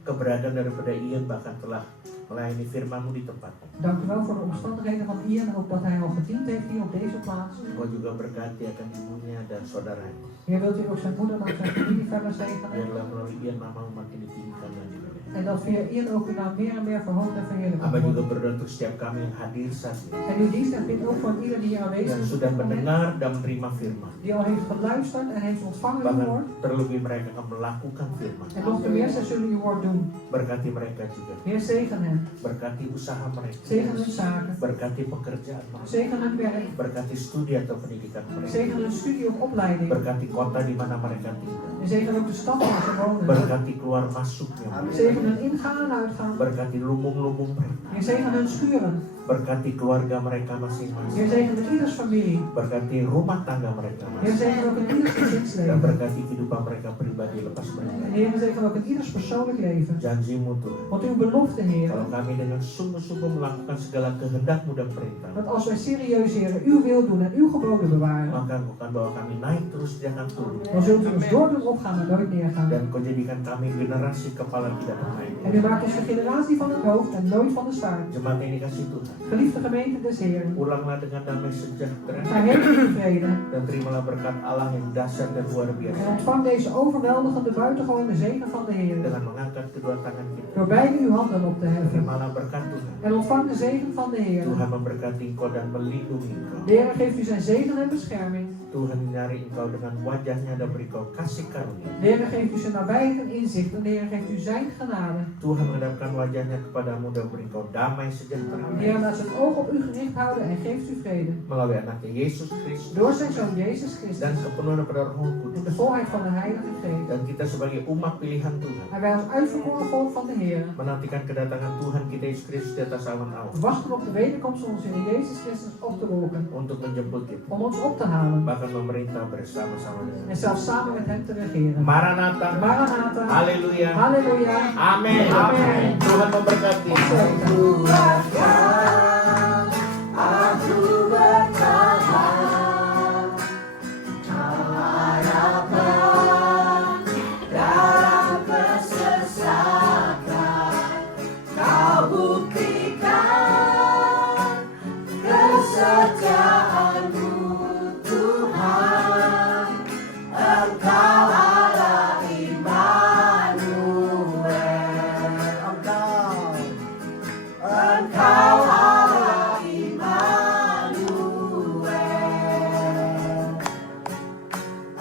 keberadaan daripada Ian bahkan telah melayani firman-Mu di tempatmu. Dank u wel voor de omstandigheden van Ian. Ook dat hij al gediend heeft hier op deze plaats. Engkau juga berkati akan ibunya dan saudaranya. Heer, wilt u ook zijn moeder en ook zijn familie verder zegenen. Biarlah melalui Ian namamu makin ditinggikan dan dimuliakan. En dat via Ian ook uw naam meer en meer verhoogd en verheerlijkt Aba juga wordt. berdoa untuk setiap kami yang hadir saat ini, En uw dienst en vindt ook voor ieder die hier aanwezig yang is. sudah mendengar dan menerima firman. Die al heeft geluisterd en heeft ontvangen uw Bahkan woord. terlebih mereka akan melakukan firman. En nog te meer, zij zullen uw woord doen. Berkati mereka juga. Heer, zegen hen. Berkati usaha mereka. Zegen hun zaken. Berkati pekerjaan mereka. Zegen hun werk. Berkati studi atau pendidikan mereka. Zegen hun studie of opleiding. Berkati kota di mana mereka tinggal. En zegen ook de stad waar ze wonen. Berkati keluar masuknya mereka. Zegen hun ingaan en uitgaan. Berkati lumbung-lumbung mereka. Heer, zegen hun schuren. Berkati keluarga mereka Heer, masing-masing. zegen hun ieders familie. Berkati rumah tangga mereka Heer, masing-masing. zegen ook in ieders Dan gezinsleven. berkati kehidupan mereka pribadi lepas En mereka. Heer, zegen ook in ieders persoonlijk leven. Janjimu Tuhan. Want uw belofte, Heer, Kalau kami dengan sungguh-sungguh melakukan segala kehendak-Mu dan perintah, dat als wij serieus, Heer, uw wil doen en uw geboden bewaren, maka Engkau akan bawa kami naik terus, jangan turun. dan zult u ons door doen opgaan en nooit neergaan. Dan Kau jadikan kami generasi kepala tidak naik. En u maakt ons de generatie van het hoofd en nooit van de staart. Jemaat ini kasih Tuhan. Geliefde gemeente des Heeren, Ulanglah dengan damai sejahtera verheerlijk uw vrede dan terimalah berkat Allah yang dahsyat dan luar en biasa ontvang deze overweldigende buitengewone zegen van de Heer. dengan mengangkat kedua tangan kita. Door beide uw handen op te heffen. Terimalah berkat Tuhan. En ontvang de zegen van de Heer. Tuhan memberkati Engkau dan melindungi Engkau. De Heer geeft u zijn zegen en bescherming. Tuhan menyari Engkau dengan wajahnya dan beri Engkau kasih karunia. De Heer geeft u zijn nabijheid en inzicht. En de Heer geeft u zijn genade. Tuhan menghadapkan wajahnya kepadamu dan beri Engkau damai sejahtera. De Heer laat zijn oog op u gericht houden en geeft u vrede. Melalui anaknya Yesus Kristus Door zijn zoon Jezus dan Christus kepenuhan pada Roh en Kudus. de volheid van de Heilige Geest. Dan kita sebagai umat pilihan Tuhan En wij als uitverkoren volk van de Heer menantikan kedatangan Tuhan kita Yesus Kristus di atas awan-awan wachten op de wederkomst van onze Heer Jezus Christus op de wolken. untuk menjemput kita, Om ons op te halen. bahkan memerintah bersama-sama dengan En zelfs samen met hem te regeren. Maranatha. Maranatha. Haleluya. Halleluja. Amin. Amin. Tuhan memberkati. Aku bertahan, kau harapan dalam kesesakan, kau buktikan kesetiaanmu Tuhan, Engkau Allah Immanuel, Engkau Allah Immanuel,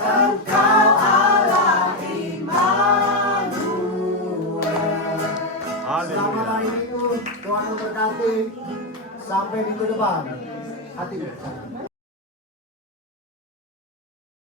Engkau Allah Immanuel. Selamat hari Minggu, Tuhan memberkati. Sampai minggu depan. Hati.